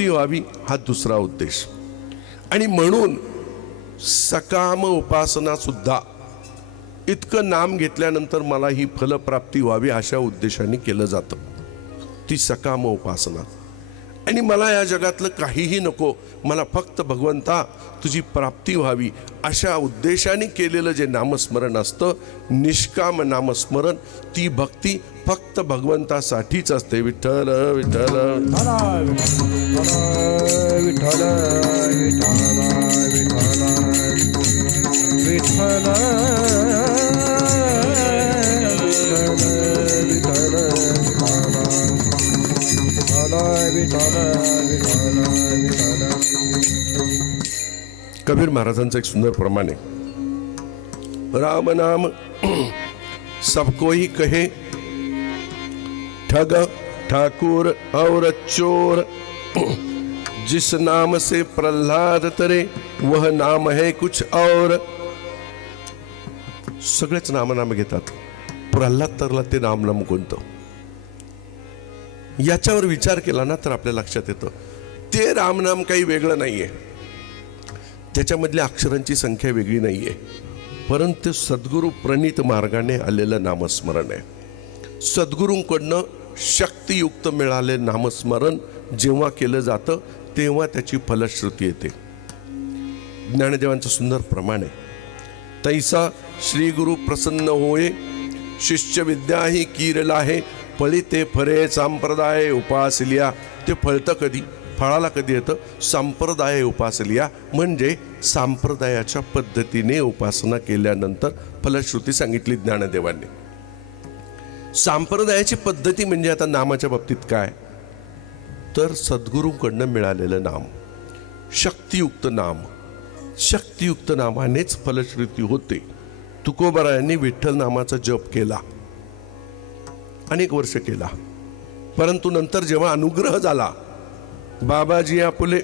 प्राप्ती व्हावी हा दुसरा उद्देश. आणि म्हणून सकाम उपासना सुद्धा इतकं नाम घेतल्यानंतर मला ही फलप्राप्ती व्हावी अशा उद्देशाने केलं जातं, ती सकाम उपासना. आणि मला या जगातलं काहीही नको, मला फक्त भगवंता तुझी प्राप्ती व्हावी अशा उद्देशाने केलेलं जे नामस्मरण असतं, निष्काम नामस्मरण, ती भक्ती फक्त भगवंतासाठीच असते. विठ्ठल विठ्ठल विठ्ठल विठ्ठल कबीर महाराजांचं एक सुंदर प्रमाण आहे. राम नाम सब कोई कहे, ठग ठाकुर और चोर, जिस नाम से प्रहलाद तरे वह नाम है कुछ और. सगळेच नाम घेतात, प्रल्हाद तरला ते नाम कोणतं? याच्यावर विचार केला ना तर आपल्या लक्षात येतं ते रामनाम काही वेगळं नाहीये, त्याच्यामधल्या अक्षरांची संख्या वेगळी नाहीये, परंतु सद्गुरु प्रणित मार्गाने आलेलं नामस्मरण आहे. सद्गुरूंकडनं शक्तियुक्त मिळाले नामस्मरण जेव्हा केलं जातं तेव्हा त्याची फलश्रुती येते. ज्ञानदेवांचं सुंदर प्रमाण आहे. तैसा श्री गुरु प्रसन्न होये, शिष्य विद्या ही कीरला आहे, फळी ते फरे संप्रदाय उपासलिया. ते फळतं कधी, फळाला कधी येतं? संप्रदाय उपासलिया, म्हणजे संप्रदायाच्या पद्धतीने उपासना केल्यानंतर फलश्रुती सांगितली ज्ञानदेवांनी. संप्रदायाची पद्धती म्हणजे आता नामाच्या बाबतीत काय, तर सद्गुरूंकडनं मिळालेलं नाम, शक्तियुक्त नाम, शक्तियुक्त नामानेच फलश्रुती होते. तुकोबारायांनी विठ्ठल नामाचा जप केला, अनेक वर्ष केला, परंतु नंतर जेव्हा अनुग्रह झाला, बाबाजी आपुले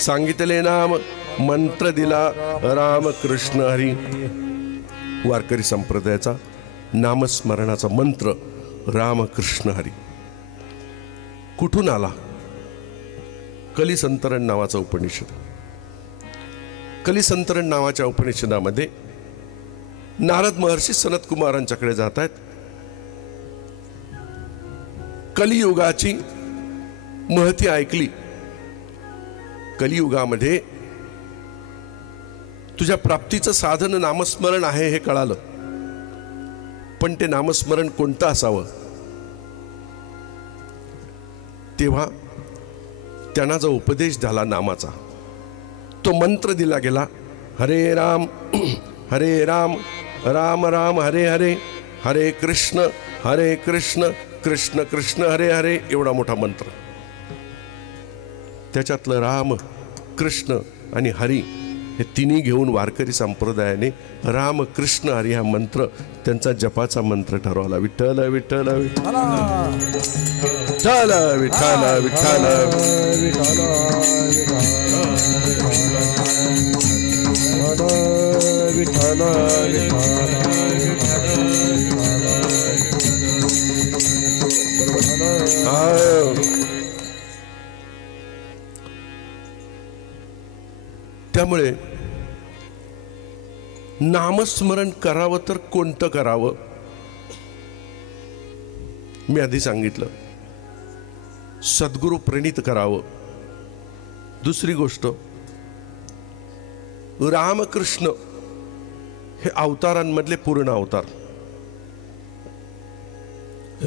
सांगितले नाम, मंत्र दिला राम कृष्ण हरी. वारकरी संप्रदायाचा नामस्मरणाचा मंत्र राम कृष्ण हरी कुठून आला? कलिसंतरण नावाचा उपनिषद. कलिसंतरण नावाच्या उपनिषदामध्ये नारद महर्षी सनत कुमारांच्याकडे जात आहेत. कलियुगाची महती ऐकली. कलियुगामध्ये तुझ्या प्राप्तीचं साधन नामस्मरण आहे हे कळालं, पण ते नामस्मरण कोणतं असावं? तेव्हा त्यांना जो उपदेश झाला नामाचा, तो मंत्र दिला गेला, हरे राम राम राम हरे हरे, हरे कृष्ण कृष्ण कृष्ण हरे हरे. एवढा मोठा मंत्र. त्याच्यातलं राम, कृष्ण आणि हरी हे तिन्ही घेऊन वारकरी संप्रदायाने राम कृष्ण हरी हा मंत्र त्यांचा जपाचा मंत्र ठरवला. विठ्ठल विठ्ठल विठ्ठल विठ्ठल विठ्ठल विठ्ठल त्यामुळे नामस्मरण करावं तर कोणतं करावं? मी आधी सांगितलं, सद्गुरु प्रणित करावं. दुसरी गोष्ट, रामकृष्ण हे अवतारांमधले पूर्ण अवतार.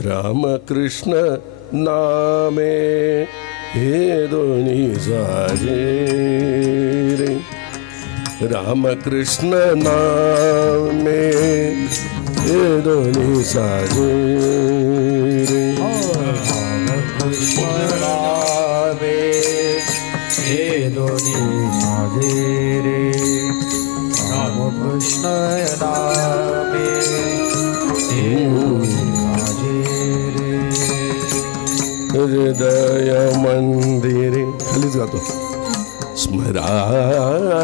रामकृष्ण नामे हे दोन्ही साजे रे, रामकृष्ण नामे हे दोन्ही साजे रे, रामकृष्ण नामे हे दोन्ही साजे रे, रामकृष्ण नामे हे हृदय मंदिरे. खालीच गातो. स्मराकार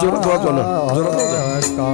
जोरात वाजवा ना, जोरात वाजवा.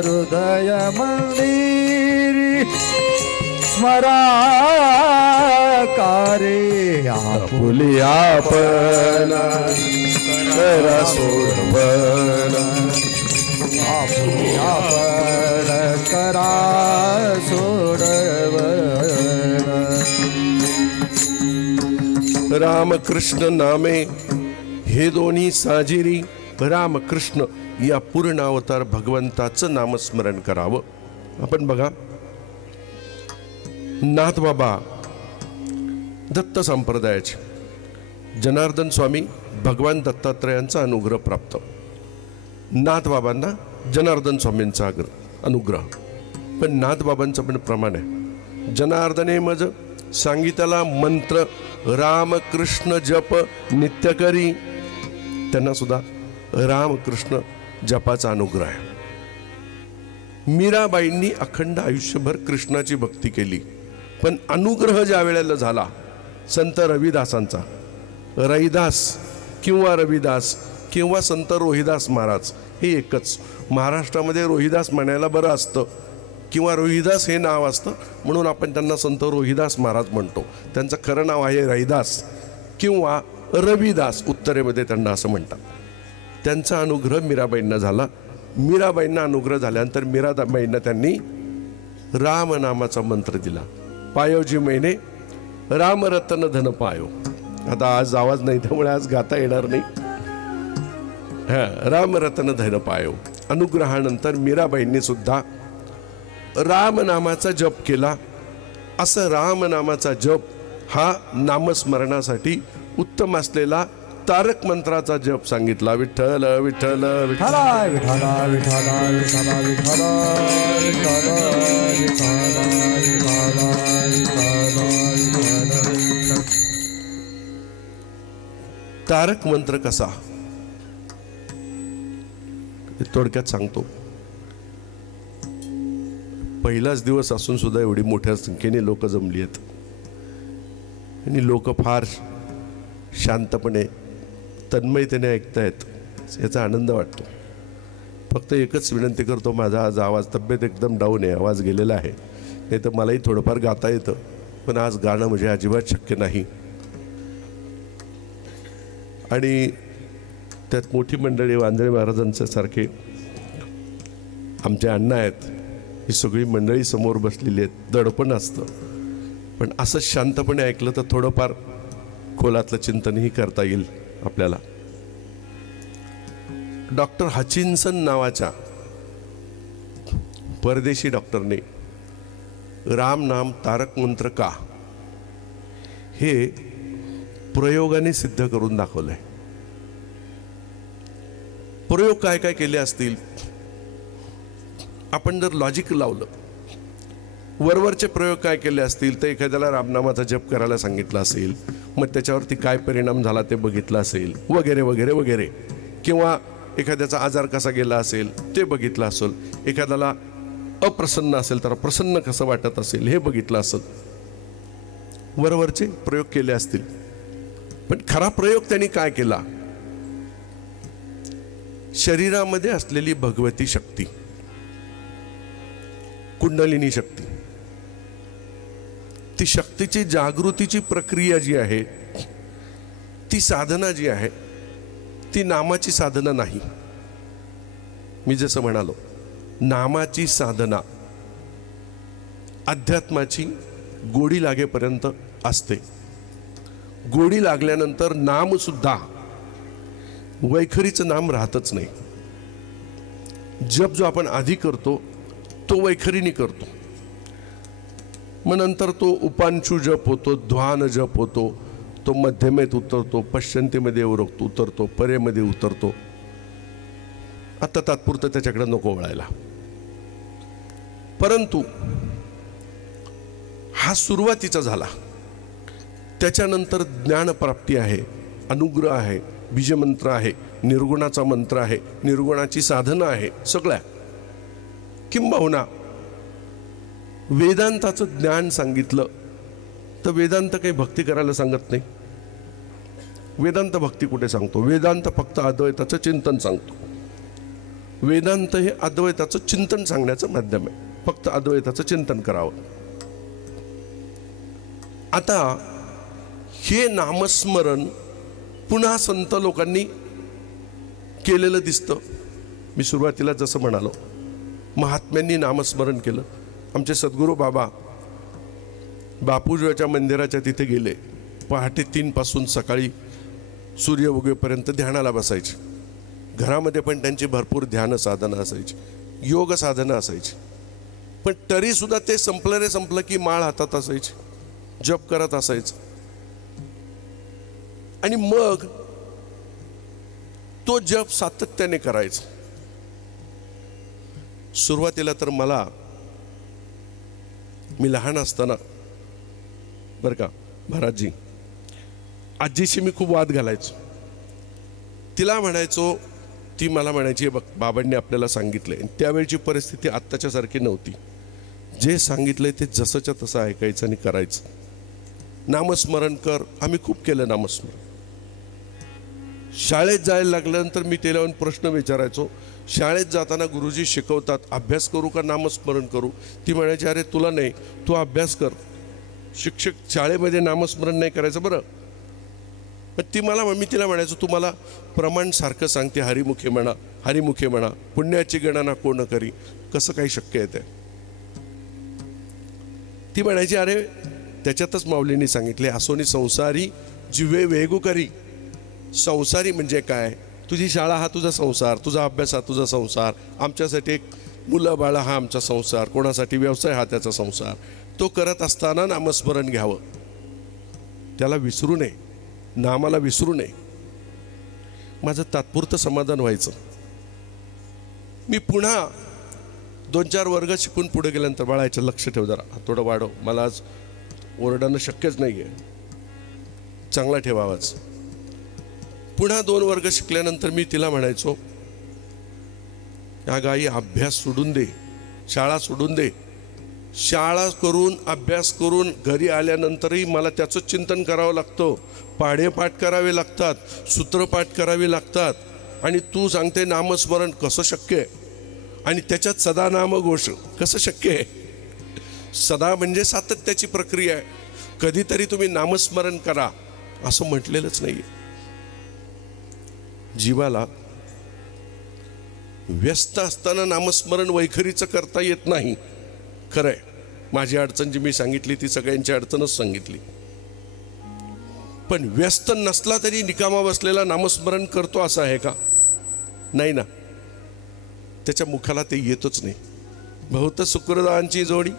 हृदय मंदिरी स्मरा कारे आपुली आपण करा सोडवण, आपुली आपण करा सोडवण. रामकृष्ण नामे हे दोन्ही साजिरी. रामकृष्ण या पूर्ण अवतार भगवंताचं नामस्मरण करावं. आपण बघा, नाथबाबा दत्त संप्रदायाचे जनार्दन स्वामी भगवान दत्तात्रयांचा अनुग्रह प्राप्त. नाथबाबांना जनार्दन स्वामींचा अनुग्रह. पण नाथबाबांचं पण प्रमाण आहे. जनार्दने मज सांगितला मंत्र रामकृष्ण जप नित्य करी. त्यांना सुद्धा रामकृष्ण जपाचा अनुग्रह आहे. मीराबाईंनी अखंड आयुष्यभर कृष्णाची भक्ती केली. पण अनुग्रह ज्या वेळेला झाला संत रविदासांचा, रैदास किंवा रविदास किंवा संत रोहिदास महाराज हे एकच. महाराष्ट्रामध्ये रोहिदास म्हणायला बरं असतं किंवा रोहिदास हे नाव असतं म्हणून आपण त्यांना संत रोहिदास महाराज म्हणतो. त्यांचं खरं नाव आहे रैदास किंवा रविदास, उत्तरेमध्ये त्यांना असं म्हणतात. त्यांचा अनुग्रह मीराबाईंना झाला. मीराबाईंना अनुग्रह झाल्यानंतर मीराबाईंना त्यांनी रामनामाचा मंत्र दिला. पायोजी महिने रामरत्न धन पायो. आता आज आवाज नाही त्यामुळे आज गाता येणार नाही. रामरत्न धन पायो. अनुग्रहानंतर मीराबाईंनी सुद्धा रामनामाचा जप केला. असं रामनामाचा जप हा नामस्मरणासाठी उत्तम असलेला तारक मंत्राचा जप सांगितला. विठ्ठल विठ्ठल विठ्ठल विठ्ठल विठ्ठल विठ्ठल विठ्ठल विठ्ठल. तारक मंत्र कसा थोडक्यात सांगतो. पहिलाच दिवस असून सुद्धा एवढी मोठ्या संख्येने लोक जमली आहेत आणि लोक फार शांतपणे तन्मयतेने ऐकतायत, याचा आनंद वाटतो. फक्त एकच विनंती करतो, माझा आज आवाज तब्येत एकदम डाऊन आहे, आवाज गेलेला आहे. नाही तर मलाही थोडंफार गाता येतं पण आज गाणं म्हणजे अजिबात शक्य नाही. आणि त्यात मोठी मंडळी वांद्रे महाराजांच्या सारखे आमचे अण्णा आहेत, ही सगळी मंडळी समोर बसलेली आहेत. दडपण असतं पण असं शांतपणे ऐकलं तर थोडंफार खोलातलं चिंतनही करता येईल आपल्याला. डॉक्टर हचिन्सन नावाच्या परदेशी डॉक्टरने राम नाम तारक मंत्र का हे प्रयोगाने सिद्ध करून दाखवलंय. प्रयोग काय काय केले असतील आपण जर लॉजिक लावलं, वरवरचे प्रयोग काय केले असतील तर एखाद्याला रामनामाचा जप करायला सांगितलं असेल, मग त्याच्यावरती काय परिणाम झाला ते बघितलं असेल वगैरे वगैरे वगैरे. किंवा एखाद्याचा आजार कसा गेला असेल ते बघितलं असेल. एखाद्याला अप्रसन्न असेल तर प्रसन्न कसं वाटत असेल हे बघितलं असेल. वरवरचे प्रयोग केले असतील. पण खरा प्रयोग त्यांनी काय केला, शरीरामध्ये असलेली भगवती शक्ती, कुंडलिनी शक्ती, ती शक्तीची जागृतीची प्रक्रिया जी आहे, ती साधना जी आहे ती नामाची साधना नाही. मी जसं म्हणालो, नामाची साधना अध्यात्माची गोडी लागेपर्यंत असते. गोडी लागल्यानंतर नाम सुद्धा वैखरीचं नाम राहतच नाही. जप जो आपण आधी करतो तो वैखरीने करतो. मग नंतर तो उपांशू जप होतो, ध्वान जप होतो, तो मध्यमेत उतरतो, पश्चंतीमध्ये उतरतो, परेमध्ये उतरतो. आता तात्पुरतं त्याच्याकडे नको वळायला. परंतु हा सुरुवातीचा झाला. त्याच्यानंतर ज्ञानप्राप्ती आहे, अनुग्रह आहे, बीजमंत्र आहे, निर्गुणाचा मंत्र आहे, निर्गुणाची साधनं आहे, सगळ्या. किंबहुना वेदांताचं ज्ञान सांगितलं तर वेदांत काही भक्ती करायला सांगत नाही. वेदांत भक्ती कुठे सांगतो? वेदांत फक्त अद्वैताचं चिंतन सांगतो. वेदांत हे अद्वैताचं चिंतन सांगण्याचं माध्यम आहे. फक्त अद्वैताचं चिंतन करावं. आता हे नामस्मरण पुन्हा संत लोकांनी केलेलं दिसतं. मी सुरुवातीला जसं म्हणालो, महात्म्यांनी नामस्मरण केलं. आमचे सद्गुरू बाबा बापूजीच्या मंदिराच्या तिथे गेले. पहाटे 3 पासून सकाळी सूर्य उगेपर्यंत ध्यानाला बसायचे. घरामध्ये पण त्यांची भरपूर ध्यान साधनं असायची, योग साधनं असायची. पण तरी सुद्धा ते संपलं की माळ हातात असायची, जप करत असायचं. आणि मग तो जप सातत्याने करायचा. सुरुवातीला तर मी लहान असताना बरं का महाराजजी, आजीशी मी खूप वाद घालायचो. तिला म्हणायचो, ती मला म्हणायची, बघ बाबांनी आपल्याला सांगितलंय. त्यावेळची परिस्थिती आत्ताच्या सारखी नव्हती. जे सांगितलंय ते जसंच्या तसं ऐकायचं आणि करायचं. नामस्मरण कर. आम्ही खूप केलं नामस्मरण. शाळेत जायला लागल्यानंतर मी त्याला प्रश्न विचारायचो. शाळेत जाताना गुरुजी शिकवतात, अभ्यास करू का नामस्मरण करू? ती म्हणायची, अरे तुला नाही, तू अभ्यास कर. शिक्षक शाळेमध्ये नामस्मरण नाही करायचं बरं. पण मी तिला म्हणायचो, तू मला प्रमाण सारखं सांगते, हरिमुखे म्हणा, हरिमुखे म्हणा, पुण्याची गणना कोण करी, कसं काही शक्य आहे ते? ती म्हणायची, अरे त्याच्यातच माऊलींनी सांगितले, असोनी संसारी जिवे वेगू करी. संसारी म्हणजे काय? तुझी शाळा हा तुझा संसार, तुझा अभ्यास हा तुझा संसार, आमच्यासाठी एक मुलं बाळा हा आमचा संसार, कोणासाठी व्यवसाय हा त्याचा संसार. तो करत असताना नामस्मरण घ्यावं, त्याला विसरू नये, नामाला विसरू नये. माझं तात्पुरतं समाधान व्हायचं. मी पुन्हा 2-4 वर्ग शिकून पुढे गेल्यानंतर, बाळायचं लक्ष ठेव, जरा थोडं वाढव, मला आज ओरडणं शक्यच नाही आहे, चांगला ठेवावाच. पुन्हा 2 वर्ग शिकल्यानंतर मी तिला म्हणायचो, या गाई अभ्यास सोडून दे, शाळा सोडून दे. शाळा करून अभ्यास करून घरी आल्यानंतरही मला त्याचं चिंतन करावं लागतं, पाढेपाठ करावे लागतात, सूत्रपाठ करावे लागतात. आणि तू सांगते नामस्मरण कसं शक्य आहे? आणि त्याच्यात सदा नामघोष कसं शक्य आहे? सदा म्हणजे सातत्याची प्रक्रिया आहे. कधीतरी तुम्ही नामस्मरण करा असं म्हटलेलंच नाही. जीवाला व्यस्त असताना नामस्मरण वैखरीचं करता येत नाही. खरंय, माझी अडचण जी मी सांगितली ती सगळ्यांची अडचणच सांगितली. पण व्यस्त नसला तरी निकामा बसलेला नामस्मरण करतो असं आहे का? नाही ना. त्याच्या मुखाला ते येतच नाही. बहुत सुकृतांची जोडी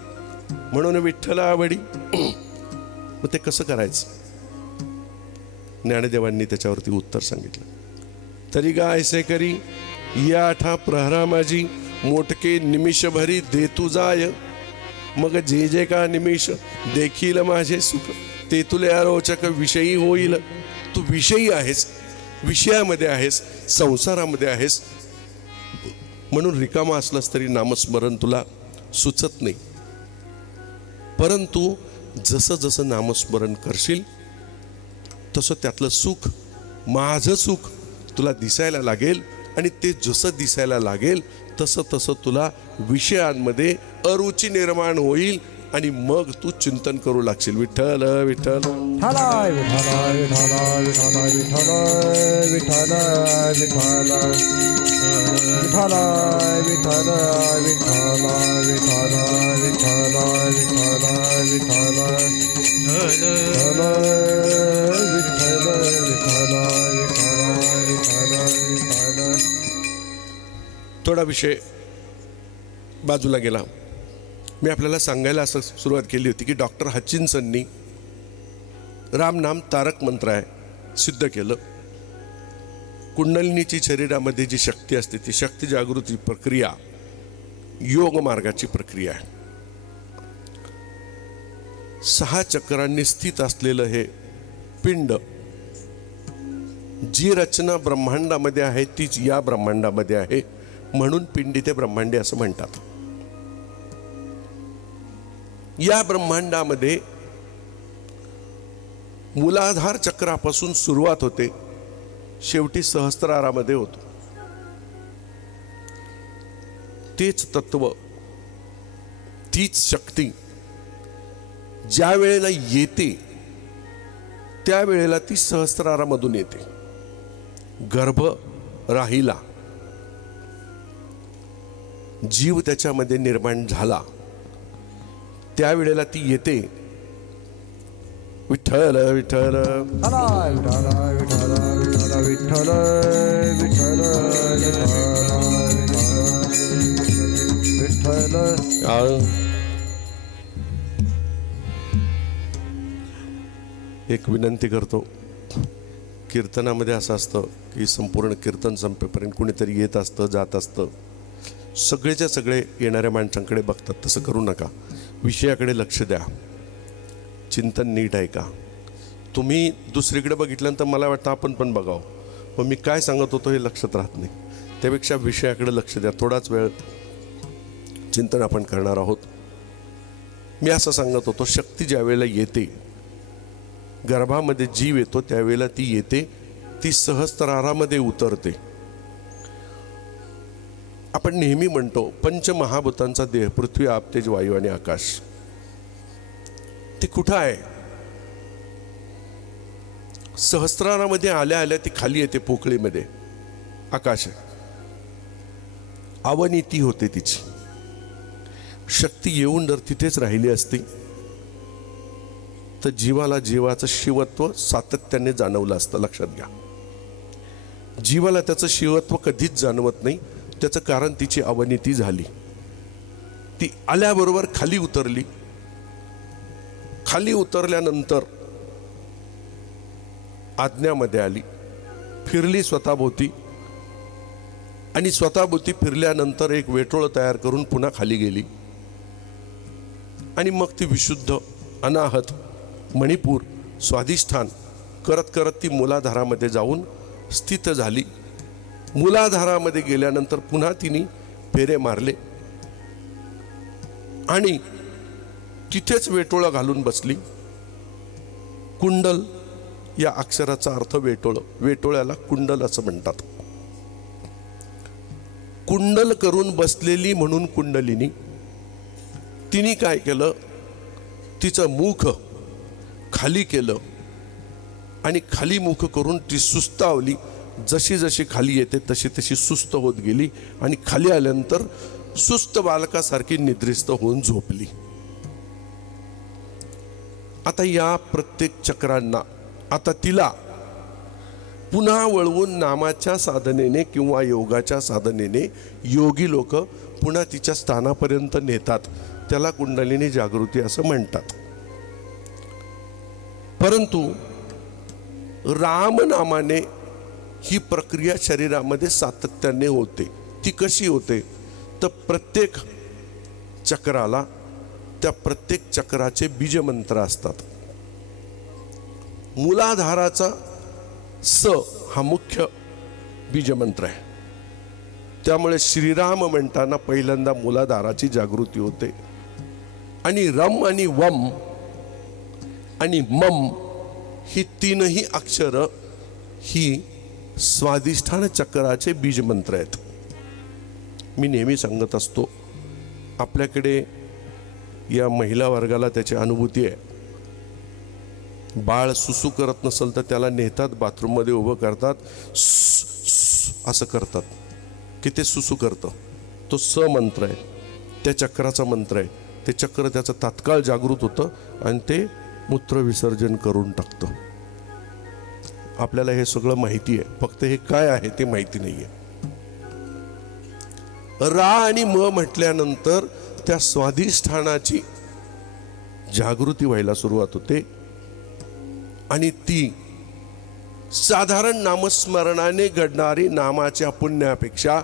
म्हणून विठ्ठल आवडी. मग ते कसं करायचं? ज्ञानदेवांनी त्याच्यावरती उत्तर सांगितलं. तरी गा ऐसे करी या आठा प्रहरा माझी, मोठके निमिष भरी दे तू जाय. मग जे जे का निमिष देखील माझे सुख, ते तुले अरोचक विषयी होईल. तू विषयी आहेस, विषयामध्ये आहेस, संसारामध्ये आहेस, म्हणून रिकामा असलास तरी नामस्मरण तुला सुचत नाही. परंतु जसं जसं नामस्मरण करशील तसं त्यातलं सुख, माझं सुख तुला दिसायला लागेल. आणि ते जसं दिसायला लागेल तसं तसं तुला विषयांमध्ये अरुची निर्माण होईल. आणि मग तू चिंतन करू लागशील, विठ्ठल विठ्ठल विठ्ठल विठ्ठल विठ्ठल विठ्ठल विठ्ठल विठ्ठल विठ्ठल विठ्ठल विठ्ठल विठ्ठल विठ्ठल विठ्ठल विठ्ठल. थोडा विषय बाजूला गेला. मी आपल्याला सांगायला असं सुरुवात केली होती की डॉक्टर हचिन्सननी रामनाम तारक मंत्र आहे सिद्ध केलं. कुंडलिनीची शरीरामध्ये जी शक्ती असते ती शक्ती जागृती प्रक्रिया योग मार्गाची प्रक्रिया आहे. 6 चक्रांनी स्थित असलेलं हे पिंड, जी रचना ब्रह्मांडामध्ये आहे तीच या ब्रह्मांडामध्ये आहे, म्हणून पिंडी ते ब्रह्मांडे असं म्हणतात. या ब्रह्मांडामध्ये मूलाधार चक्रापासून सुरुवात होते, शेवटी सहस्त्रारामध्ये होतो. तेच तत्व, तीच शक्ती ज्या वेळेला येते त्यावेळेला ती सहस्त्रारामधून येते. गर्भ राहिला, जीव त्याच्यामध्ये निर्माण झाला, त्यावेळेला ती येते. विठ्ठल विठ्ठल विठ्ठल विठ्ठल विठ्ठल. एक विनंती करतो. कीर्तनामध्ये असं असतं की संपूर्ण कीर्तन संपेपर्यंत कुणीतरी येत असतं जात असतं, सगळेच्या सगळे येणाऱ्या माणसांकडे बघतात. तसं करू नका. विषयाकडे लक्ष द्या, चिंतन नीट आहे का. तुम्ही दुसरीकडे बघितल्यानंतर मला वाटतं आपण पण बघावं, मग मी काय सांगत होतो हे लक्षात राहत नाही. त्यापेक्षा विषयाकडे लक्ष द्या. थोडाच वेळ चिंतन आपण करणार आहोत. मी असं सांगत होतो, शक्ती ज्या वेळेला येते, गर्भामध्ये जीव येतो त्यावेळेला ती येते, ती सहस्त्रारामध्ये उतरते. आपण नेहमी म्हणतो पंचमहाभूतांचा देह, पृथ्वी आप तेज वायू आणि आकाश. ती कुठं आहे? सहस्त्रारामध्ये आल्या आल्या ती खाली येते पोकळीमध्ये. आकाश आहे, अवनीती होते तिची. शक्ती येऊन जर तिथेच राहिली असती तर जीवाला जीवाचं शिवत्व सातत्याने जाणवलं असतं. लक्षात घ्या, जीवाला त्याचं शिवत्व कधीच जाणवत नाही. त्याचं कारण तिची अवनीती झाली. ती आल्याबरोबर खाली उतरली. खाली उतरल्यानंतर आज्ञामध्ये आली, फिरली स्वतःभोवती, आणि स्वतःभोवती फिरल्यानंतर एक वेटोळ तयार करून पुन्हा खाली गेली. आणि मग ती विशुद्ध अनाहत मणिपूर स्वाधिष्ठान करत करत ती मूलाधारामध्ये जाऊन स्थित झाली. मूलाधारामध्ये गेल्यानंतर पुन्हा तिने फेरे मारले आणि तिथेच वेटोळा घालून बसली. कुंडल या अक्षराचा अर्थ वेटोळ, वेटोळ्याला कुंडल असं म्हणतात. कुंडल करून बसलेली म्हणून कुंडलिनी. तिने काय केलं, तिचं मुख खाली केलं आणि खाली मुख करून ती सुस्तावली. जशी जशी खाली येते तशी तशी सुस्त होत गेली आणि खाली आल्यानंतर सुस्त बालकासारखी निद्रिस्त होऊन झोपली. आता या प्रत्येक चक्रांना, आता तिला पुन्हा वळवून नामाच्या साधनेने किंवा योगाच्या साधनेने योगी लोक पुन्हा तिच्या स्थानापर्यंत नेतात. त्याला कुंडलिनी जागृती असं म्हणतात. परंतु रामनामाने ही प्रक्रिया शरीरामध्ये सातत्याने होते. ती कशी होते तर प्रत्येक चक्राला त्या प्रत्येक चक्राचे बीजमंत्र असतात. मूलाधाराचा स हा मुख्य बीजमंत्र आहे. त्यामुळे श्रीराम म्हणताना पहिल्यांदा मूलाधाराची जागृती होते. आणि रम आणि वम आणि मम ही तीनही अक्षर ही स्वाधिष्ठान चक्राचे बीजमंत्र आहेत. मी नेहमी सांगत असतो, आपल्याकडे या महिला वर्गाला त्याची अनुभूती आहे. बाळ सुसू करत नसेल तर त्याला नेतात, बाथरूममध्ये उभं करतात, असं करतात की ते सुसू करतं. तो स मंत्र आहे, त्या चक्राचा मंत्र आहे. ते चक्र त्याचं तात्काळ जागृत होतं आणि ते मूत्र विसर्जन करून टाकतं. आपल्याला हे सगळं माहिती आहे, फक्त हे काय आहे ते माहिती नाही आहे. रा आणि म म्हटल्यानंतर त्या स्वाधिष्ठानाची जागृती व्हायला सुरुवात होते आणि ती साधारण नामस्मरणाने घडणारी नामाच्या पुण्यापेक्षा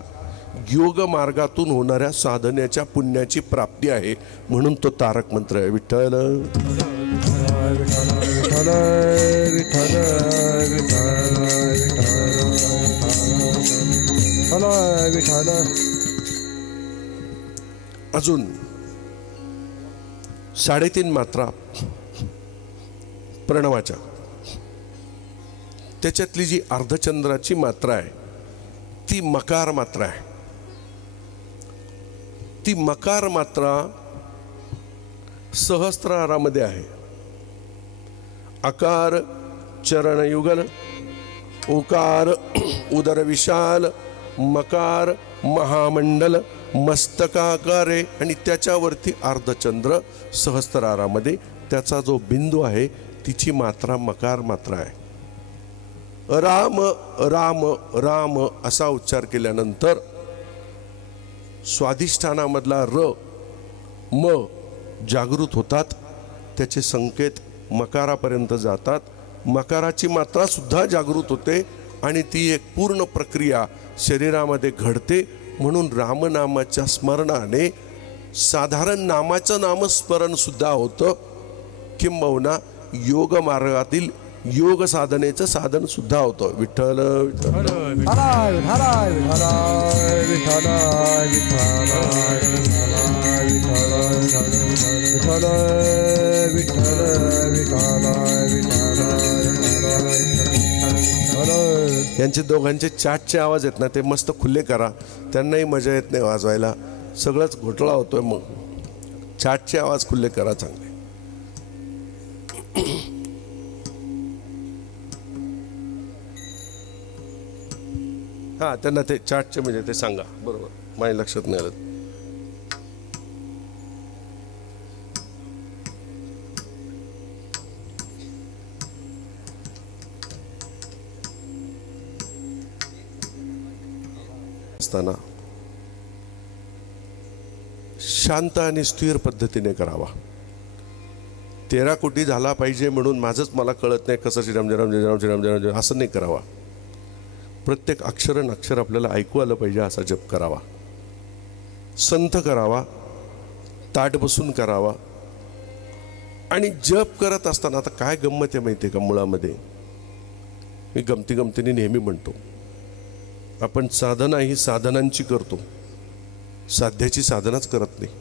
योग मार्गातून होणाऱ्या साधनेच्या पुण्याची प्राप्ती आहे. म्हणून तो तारक मंत्र आहे. विठ्ठल विठ्ठल विठ्ठल विठ्ठल विठ्ठल. अजून 3.5 मात्रा प्रणवाच्या, त्याच्यातली जी अर्धचंद्राची मात्रा आहे ती मकार मात्रा आहे. ती मकार मात्रा सहस्त्रारामध्ये आहे. अकार चरणयुगल, ओकार उदर विशाल, मकार महामंडल मस्तकाकारे आणि त्याच्यावरती अर्धचंद्र सहस्त्रारामध्ये. त्याचा जो बिंदू आहे तिची मात्रा मकार मात्रा आहे. राम राम राम असा उच्चार केल्यानंतर स्वाधिष्ठानामधला र म जागृत होतात. त्याचे संकेत मकारापर्यंत जातात. मकाराची मात्रा सुद्धा जागृत होते आणि ती एक पूर्ण प्रक्रिया शरीरामध्ये घडते. म्हणून रामनामाच्या स्मरणाने साधारण नामाचं नामस्मरण सुद्धा होतं, किंबहुना योग मार्गातील योग साधनेचं साधन सुद्धा होतं. विठ्ठल विठ्ठल यांचे दोघांचे चाटचे आवाज आहेत ना, ते मस्त खुले करा. त्यांनाही मजा येत नाही वाजवायला, सगळंच घोटाळा होतोय. मग चाटचे आवाज खुले करा चांगले. हा, त्यांना ते चाटचे म्हणजे ते सांगा. बरोबर, माझ्या लक्षात नाही आलं. असताना शांत आणि स्थिर पद्धतीने करावा. 13 कोटी झाला पाहिजे म्हणून माझंच मला कळत नाही कसं श्रीराम जय राम जय राम श्रीराम जय राम असं नाही करावा. प्रत्येक अक्षर न अक्षर आपल्याला ऐकू आलं पाहिजे असा जप करावा. संथ करावा, ताट बसून करावा. आणि जप करत असताना आता काय गंमत आहे माहिती आहे का, मुळामध्ये मी गमतीने नेहमी म्हणतो, आपण साधना ही साधनांची करतो, साध्याची साधनाच करत नाही.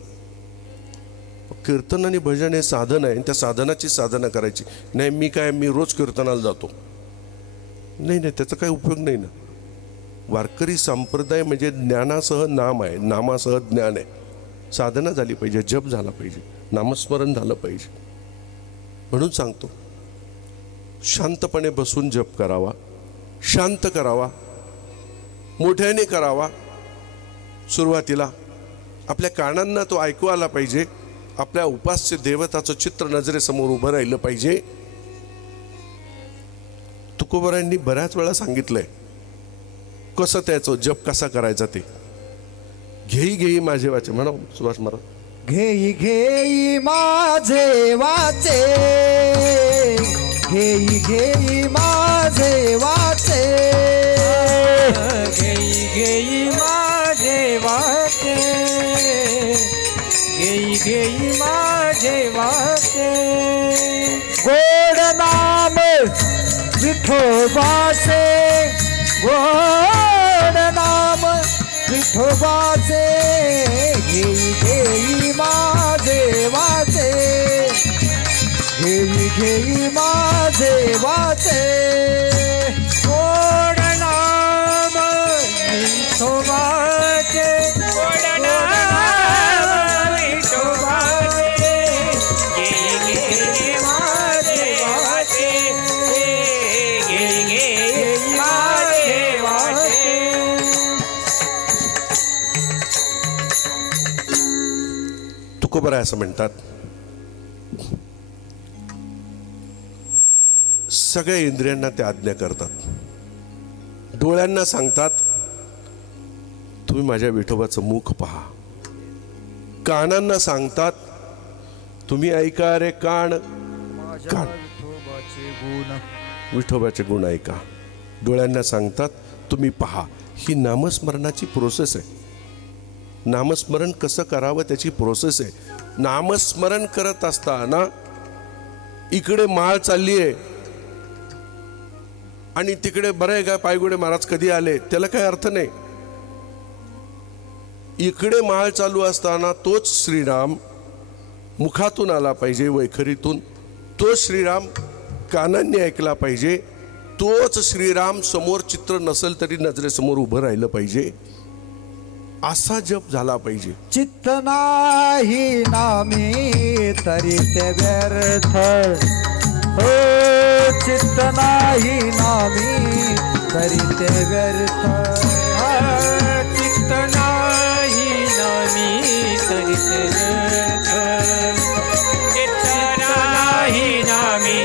कीर्तन आणि भजन हे साधन आहे, त्या साधनाची साधना करायची नाही. मी रोज कीर्तनाला जातो, नाही त्याचा काही उपयोग नाही ना. वारकरी संप्रदाय म्हणजे ज्ञानासह नाम आहे, नामासह ज्ञान आहे. साधना झाली पाहिजे, जप झाला पाहिजे, नामस्मरण झालं पाहिजे. म्हणून सांगतो, शांतपणे बसून जप करावा, शांत करावा, मोठ्याने करावा. सुरुवातीला आपल्या कानांना तो ऐकू आला पाहिजे. आपल्या उपास्य देवताचं चित्र नजरेसमोर उभं राहिलं पाहिजे. तुकोबारायांनी बऱ्याच वेळा सांगितलंय कसं त्याचं जप कसा करायचा ते. घेई माझे वाचे म्हणा सुभाष महाराज. घेई माझे वाचे, घेई माझे वाचे, घेई माझे वाचे, घेई माझे वाचे. गोड नाम विठोबाचे, गोड नाम विठोबाचे. घेई माझे वाचे, घेई माझे वाचे. गोड नाम विठोबाचे, गोड नाम विठोबाचे. घेई माझे वाचे, घेई माझे वाचे. तुकोबाराय असं म्हणतात, सगळ्या इंद्रियांना ते आज्ञा करतात. डोळ्यांना सांगतात तुम्ही माझ्या विठोबाचं मुख पहा. कानांना सांगतात तुम्ही ऐका रे कान, कान विठोबाचे गुण ऐका. डोळ्यांना सांगतात तुम्ही पहा. ही नामस्मरणाची प्रोसेस आहे. नामस्मरण कसं करावं त्याची प्रोसेस आहे. नामस्मरण करत असताना इकडे माळ चालली आहे आणि तिकडे बरं आहे का पायगुडे महाराज कधी आले, त्याला काही अर्थ नाही. इकडे माळ चालू असताना तोच श्रीराम मुखातून आला पाहिजे, वैखरीतून. तो श्रीराम कानांनी ऐकला पाहिजे. तोच श्रीराम समोर चित्र नसेल तरी नजरेसमोर उभं राहिलं पाहिजे. असा जप झाला पाहिजे. चित्त नाही नामी तरी ते व्यर्थ, हो चित्त नाही नामी तरी ते व्यर्थ. चित्त नाही नामी तरी ते व्यर्थ, चित्त नाही नामी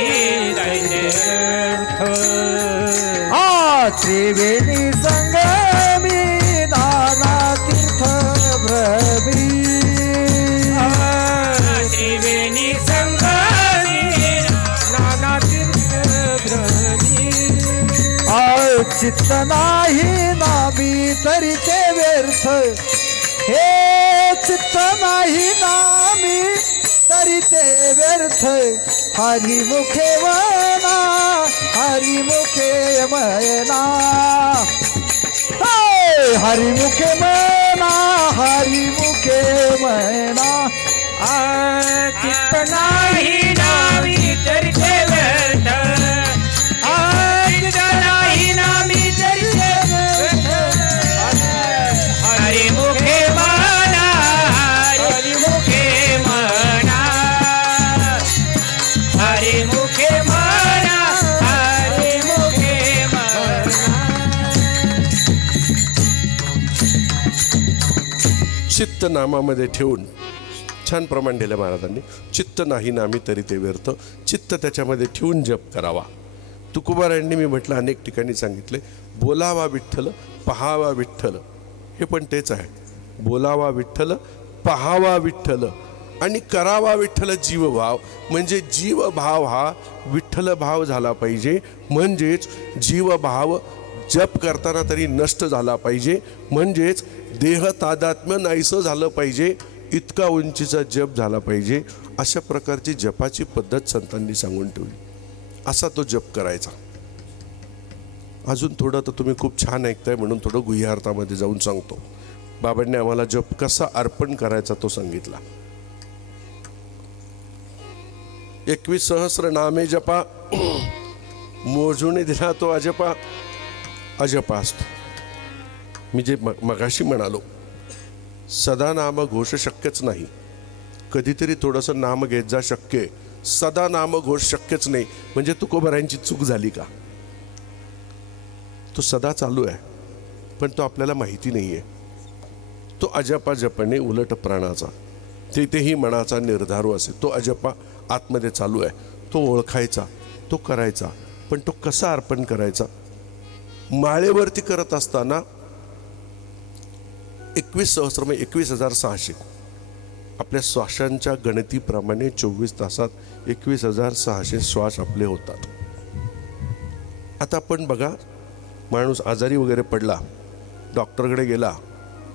तरी ते व्यर्थ. त्रिवेणी संगमी नाना तीर्थ भ्रमी, त्रिवेणी संगमी नाना तीर्थ भ्रमी. चित्त नाही नामी तरी ते व्यर्थ, हे चित्त नाही नामी तरी ते व्यर्थ. हरी मुखे वना, हरी मुखे मना, हरी मुखे मना, हरी मुखे मना. चित्त नाही नामी तरी ते व्यर्थ, चित्त नाही नामी तरी ते व्यर्थ. हरी मुखे म्हणा, हरी मुखे म्हणा, हरी मुखे म्हणा, हरी मुखे म्हणा. चित्त नामामध्ये ठेवून छान प्रमाण दिलं महाराजांनी. चित्त नाही नामी तरी ते व्यर्थ. चित्त त्याच्यामध्ये ठेवून जप करावा. तुकोबारायांनी मी म्हटलं अनेक ठिकाणी सांगितले, बोलावा विठ्ठल पहावा विठ्ठल. हे पण तेच आहे. बोलावा विठ्ठल, पहावा विठ्ठल आणि करावा विठ्ठल जीवभाव. म्हणजे जीवभाव हा विठ्ठल भाव झाला पाहिजे. म्हणजेच जीवभाव जप करताना तरी नष्ट झाला पाहिजे. म्हणजेच देह तादात्म्य नाहीसं झालं पाहिजे. इतका उंचीचा जप झाला पाहिजे. अशा प्रकारची जपाची पद्धत संतांनी सांगून ठेवली. असा तो जप करायचा. अजून थोडं तर तुम्ही खूप छान ऐकताय म्हणून थोडं गुह्यार्थामध्ये जाऊन सांगतो. बाबांनी आम्हाला जप कसा अर्पण करायचा तो सांगितला. 21 सहस्र नामे जपा, मोजून दिला तो अजपा, अजपा असतो. मी जे मगाशी म्हणालो, सदा नाम घोष शक्यच नाही. कधीतरी थोडंसं नाम घेत जा शक्य. सदा नाम घोष शक्यच नाही. म्हणजे तुकोबारायांची चूक झाली का? तो सदा चालू आहे पण तो आपल्याला माहिती नाही आहे. तो अजपा जपणे उलट प्राणाचा, तेथेही मनाचा निर्धारू असे. तो अजपा आतमध्ये चालू आहे. तो ओळखायचा, तो करायचा. पण तो कसा अर्पण करायचा? माळेवरती करत असताना 21 सहस्र म्हणजे 21,600 आपल्या श्वासांच्या गणतीप्रमाणे 24 तासात 21,600 श्वास आपले होतात. आता आपण बघा, माणूस आजारी वगैरे पडला, डॉक्टरकडे गेला,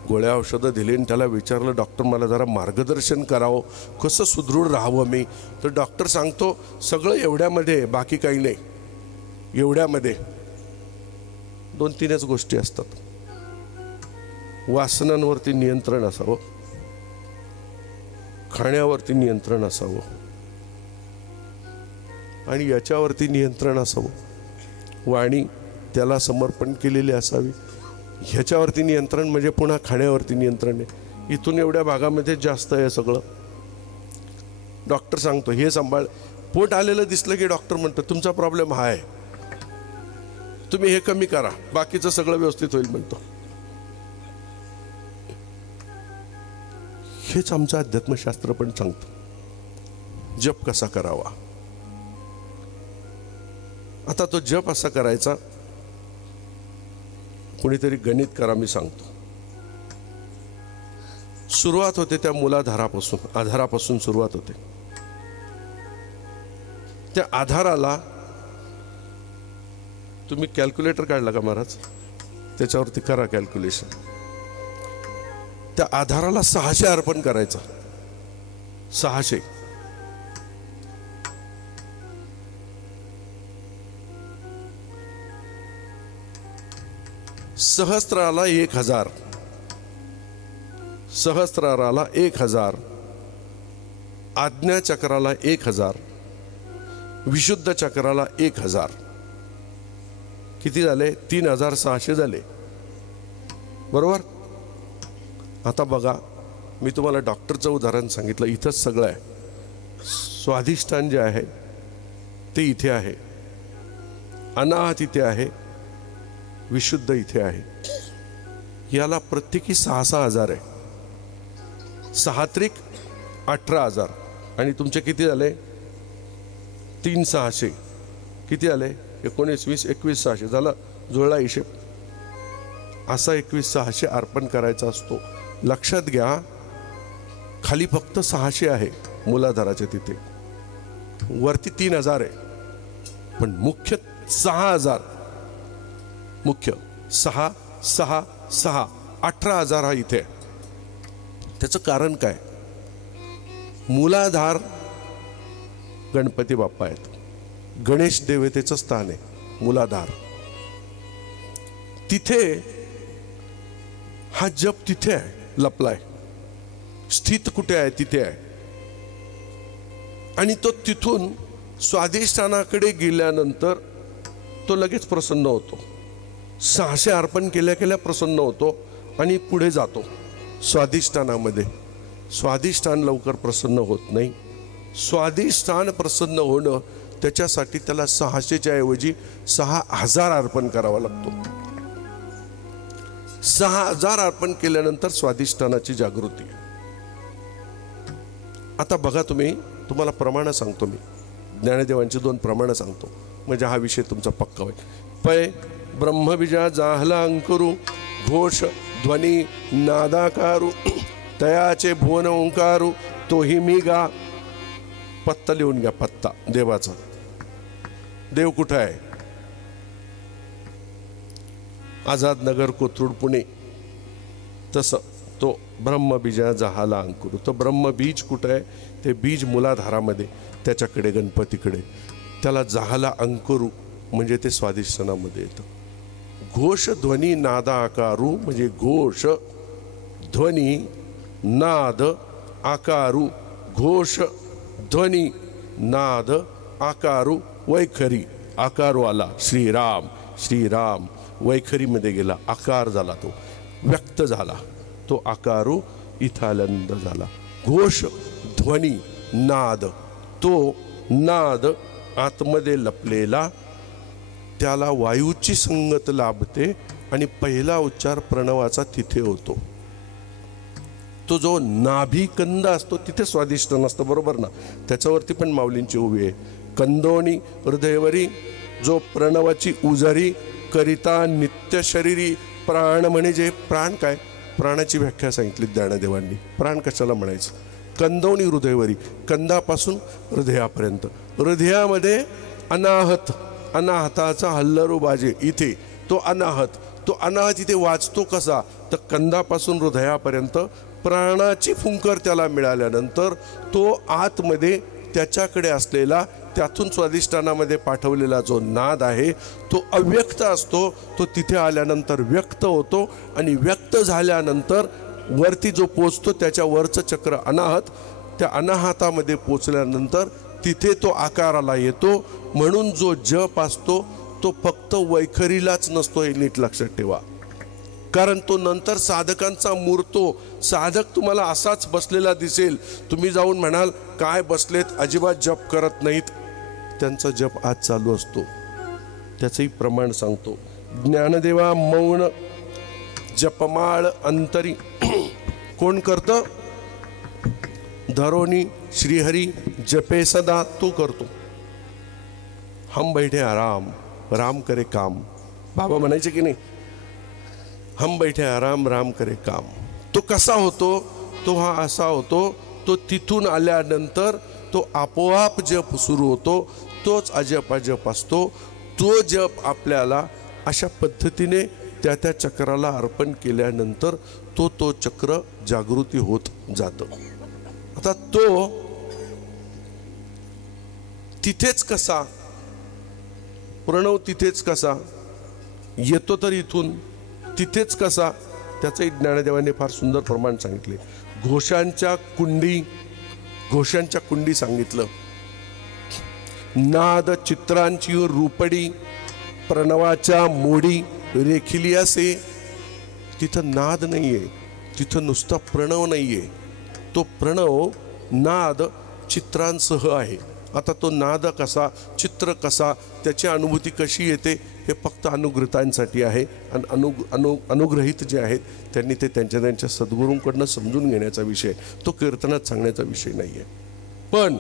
गोळ्या औषधं दिली आणि त्याला विचारलं, डॉक्टर मला जरा मार्गदर्शन करावं, कसं सुदृढ राहावं मी. तर डॉक्टर सांगतो सगळं एवढ्यामध्ये, बाकी काही नाही. एवढ्यामध्ये 2-3च गोष्टी असतात. वासनांवरती नियंत्रण असावं, खाण्यावरती नियंत्रण असावं आणि याच्यावरती नियंत्रण असावं. वाणी त्याला समर्पण केलेली असावी. ह्याच्यावरती नियंत्रण म्हणजे पुन्हा खाण्यावरती नियंत्रण आहे. इथून एवढ्या भागामध्ये जास्त आहे सगळं. डॉक्टर सांगतो हे सांभाळ. पोट आलेलं दिसलं की डॉक्टर म्हणतो तुमचा प्रॉब्लेम हा आहे, तुम्ही हे कमी करा, बाकीचं सगळं व्यवस्थित होईल म्हणतो. हेच आमचं अध्यात्मशास्त्र पण सांगतं जप कसा करावा. आता तो जप असा करायचा. कोणीतरी गणित करा, मी सांगतो. सुरुवात होते त्या मूलाधारापासून, आधारापासून सुरुवात होते. त्या आधाराला तुम्ही कॅल्क्युलेटर काढला का महाराज? त्याच्यावरती करा कॅल्क्युलेशन. त्या आधाराला 600 अर्पण करायचं. 600. सहस्त्राला 1000, सहस्राराला 1000, आज्ञाचक्राला 1000, विशुद्ध चक्राला 1000. किती झाले? 3600 झाले. बरोबर. आता बघा, मी तुम्हाला डॉक्टरचं उदाहरण सांगितलं, इथंच सगळं आहे. स्वाधिष्ठान जे आहे ते इथे आहे, अनाहत इथे आहे, विशुद्ध इथे आहे. याला प्रत्येकी 6,000 आहे. 6 त्रिक 18,000 आणि तुमचे किती झाले? 3,600. किती झाले? 19, 20, 21,600 झालं. जुळला हिशेब. असा 21,600 अर्पण करायचा असतो. लक्षात घ्या, खाली फक्त 600 आहे मूलाधाराच्या तिथे, वरती 3,000 आहे, पण मुख्य 6,000. मुख्य 6, 6, 6, 18,000 हा इथे. त्याचं कारण काय? मूलाधार गणपती बाप्पा आहेत, गणेश देवतेचं स्थान आहे मूलाधार. तिथे हा जप तिथे आहे, लपलाय. स्थित कुठे आहे? तिथे आहे. आणि तो तिथून स्वाधिष्ठानाकडे गेल्यानंतर तो लगेच प्रसन्न होतो. 600 अर्पण केल्या केल्या प्रसन्न होतो आणि पुढे जातो स्वाधिष्ठानामध्ये. स्वाधिष्ठान लवकर प्रसन्न होत नाही. स्वाधिष्ठान प्रसन्न होणं, त्याच्यासाठी त्याला 600च्या ऐवजी 6,000 अर्पण करावा लागतो. 6,000 अर्पण केल्यानंतर स्वाधिष्ठानाची जागृती. आता बघा, तुम्हाला प्रमाण सांगतो मी, ज्ञानदेवांची 2 प्रमाण सांगतो, म्हणजे हा विषय तुमचा पक्का होईल. पै ब्रह्मबीजा जाहला अंकुरू, घोष ध्वनी नादाकारू, तयाचे भुवन ओंकारू, तोही मी गा. पत्ता लिहून घ्या, पत्ता देवाचा. देव कुठं आहे? आझाद नगर, कोथरूड, पुणे. तसं तो ब्रह्मबीजा जाहाला अंकुरू. तो ब्रह्मबीज कुठं आहे? ते बीज मूलाधारामध्ये, त्याच्याकडे गणपतीकडे. त्याला जाहाला अंकुरू म्हणजे ते स्वाधिष्ठानामध्ये येतं. घोष ध्वनी नाद आकारू म्हणजे घोष ध्वनी नाद आकारू. घोष ध्वनी नाद आकारू. वैखरी आकारू आला, श्रीराम श्रीराम. वैखरीमध्ये गेला, आकार झाला, तो व्यक्त झाला. तो आकारू इथं आनंद झाला. घोष ध्वनी नाद, तो नाद आतमध्ये लपलेला, त्याला वायूची संगत लाभते आणि पहिला उच्चार प्रणवाचा तिथे होतो. तो जो नाभी कंद असतो तिथे स्वाधिष्ठान असतं, बरोबर ना? त्याच्यावरती पण माऊलींची उभी आहे. कंदोनी हृदयवरी जो प्रणवाची उजारी करिता नित्य शरीरी. प्राण म्हणजे प्राण काय? प्राणाची व्याख्या सांगितली ज्ञानदेवांनी. प्राण कशाला म्हणायचं? कंदोनी हृदयवरी, कंदापासून हृदयापर्यंत. हृदयामध्ये अनाहत, अनाहताचा हल्लरू बाजे इथे. तो अनाहत इथे वाचतो कसा? तर कंदापासून हृदयापर्यंत प्राणाची फुंकर त्याला मिळाल्यानंतर तो आतमध्ये त्याच्याकडे असलेला, त्यातून स्वाधिष्ठानामध्ये पाठवलेला जो नाद आहे तो अव्यक्त असतो. तो तिथे आल्यानंतर व्यक्त होतो आणि व्यक्त झाल्यानंतर वरती जो पोचतो त्याच्या वरचं चक्र अनाहत, त्या अनाहतामध्ये पोचल्यानंतर तिथे तो आकाराला येतो. म्हणून जो जप असतो तो फक्त वैखरीलाच नसतो, हे नीट लक्षात ठेवा. कारण तो नंतर साधकांचा मुरतो. साधक तुम्हाला असाच बसलेला दिसेल, तुम्ही जाऊन म्हणाल काय बसलेत, अजिबात जप करत नाहीत. त्यांचा जप आज चालू असतो. त्याचंही प्रमाण सांगतो. ज्ञानदेवा मौन जपमाळ अंतरी कोण करतं? धरोनी श्रीहरी जपे सदा तो करतो. हम बैठे आराम, राम करे काम. बाबा म्हणायचे की नाही, हम बैठे आराम, राम करे काम. तो कसा होतो? तो हा असा होतो, तो तिथून आल्यानंतर तो आपोआप जप सुरू होतो, तोच अजप असतो. तो जप आपल्याला अशा पद्धतीने त्या त्या चक्राला अर्पण केल्यानंतर तो चक्र जागृती होत जातं. आता तो तिथेच कसा, प्रणव तिथेच कसा येतो, तर इथून तिथेच कसा, त्याचं ज्ञानदेवाने फार सुंदर प्रमाण सांगितले. घोषांच्या कुंडी सांगितलं. नाद चित्रांची रूपडी प्रणवाच्या मोडी रेखिली असे. तिथं नाद नाहीये, तिथं नुसता प्रणव नाहीये. तो प्रणव नाद चित्रांसह आहे. आता तो नाद कसा, चित्र कसा, त्याची अनुभूती कशी येते हे फक्त अनुग्रहितांसाठी आहे. आणि अनुग्रहित जे आहेत त्यांनी ते त्यांच्या त्यांच्या सद्गुरूंकडनं समजून घेण्याचा विषय, तो कीर्तनात सांगण्याचा विषय नाही आहे. पण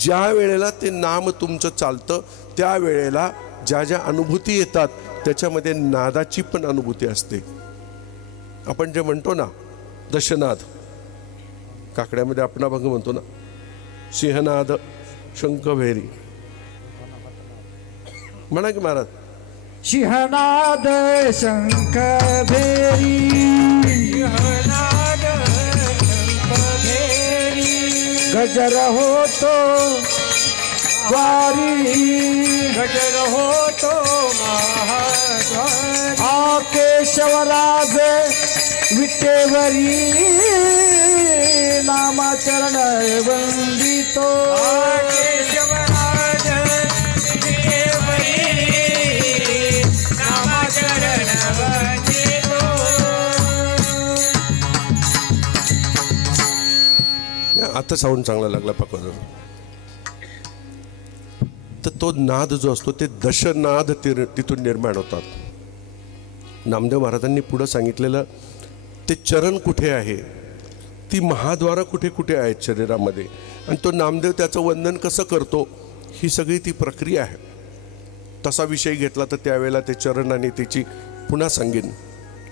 ज्या वेळेला ते नाम तुमचं चालतं त्यावेळेला ज्या ज्या अनुभूती येतात त्याच्यामध्ये नादाची पण अनुभूती असते. आपण जे म्हणतो ना दशनाद, काकड्यामध्ये आपण अभंग म्हणतो ना, सिंहनाद शंखभैरी, म्हणा की महाराज. सिंहनाद शंख भेरी, सिंहनाद शंखभैरी, गजर होतो वारी, गजर होतो महाद्वारी. आ केशवराज विटेवरी, नामाचरण वंदितो. केशवराज देवरी, नामाचरण वंदितो. आता साऊंड चांगला लागला पकड. तर तो नाद जो असतो ते दशनाद तिथून निर्माण होतात. नामदेव महाराजांनी पुढं सांगितलेलं ते चरण कुठे आहे, ती महाद्वार कुठे कुठे आहेत शरीरामध्ये, आणि तो नामदेव त्याचं वंदन कसं करतो, ही सगळी ती प्रक्रिया आहे. तसा विषय घेतला तर त्यावेळेला ते चरण आणि त्याची पुन्हा सांगेन.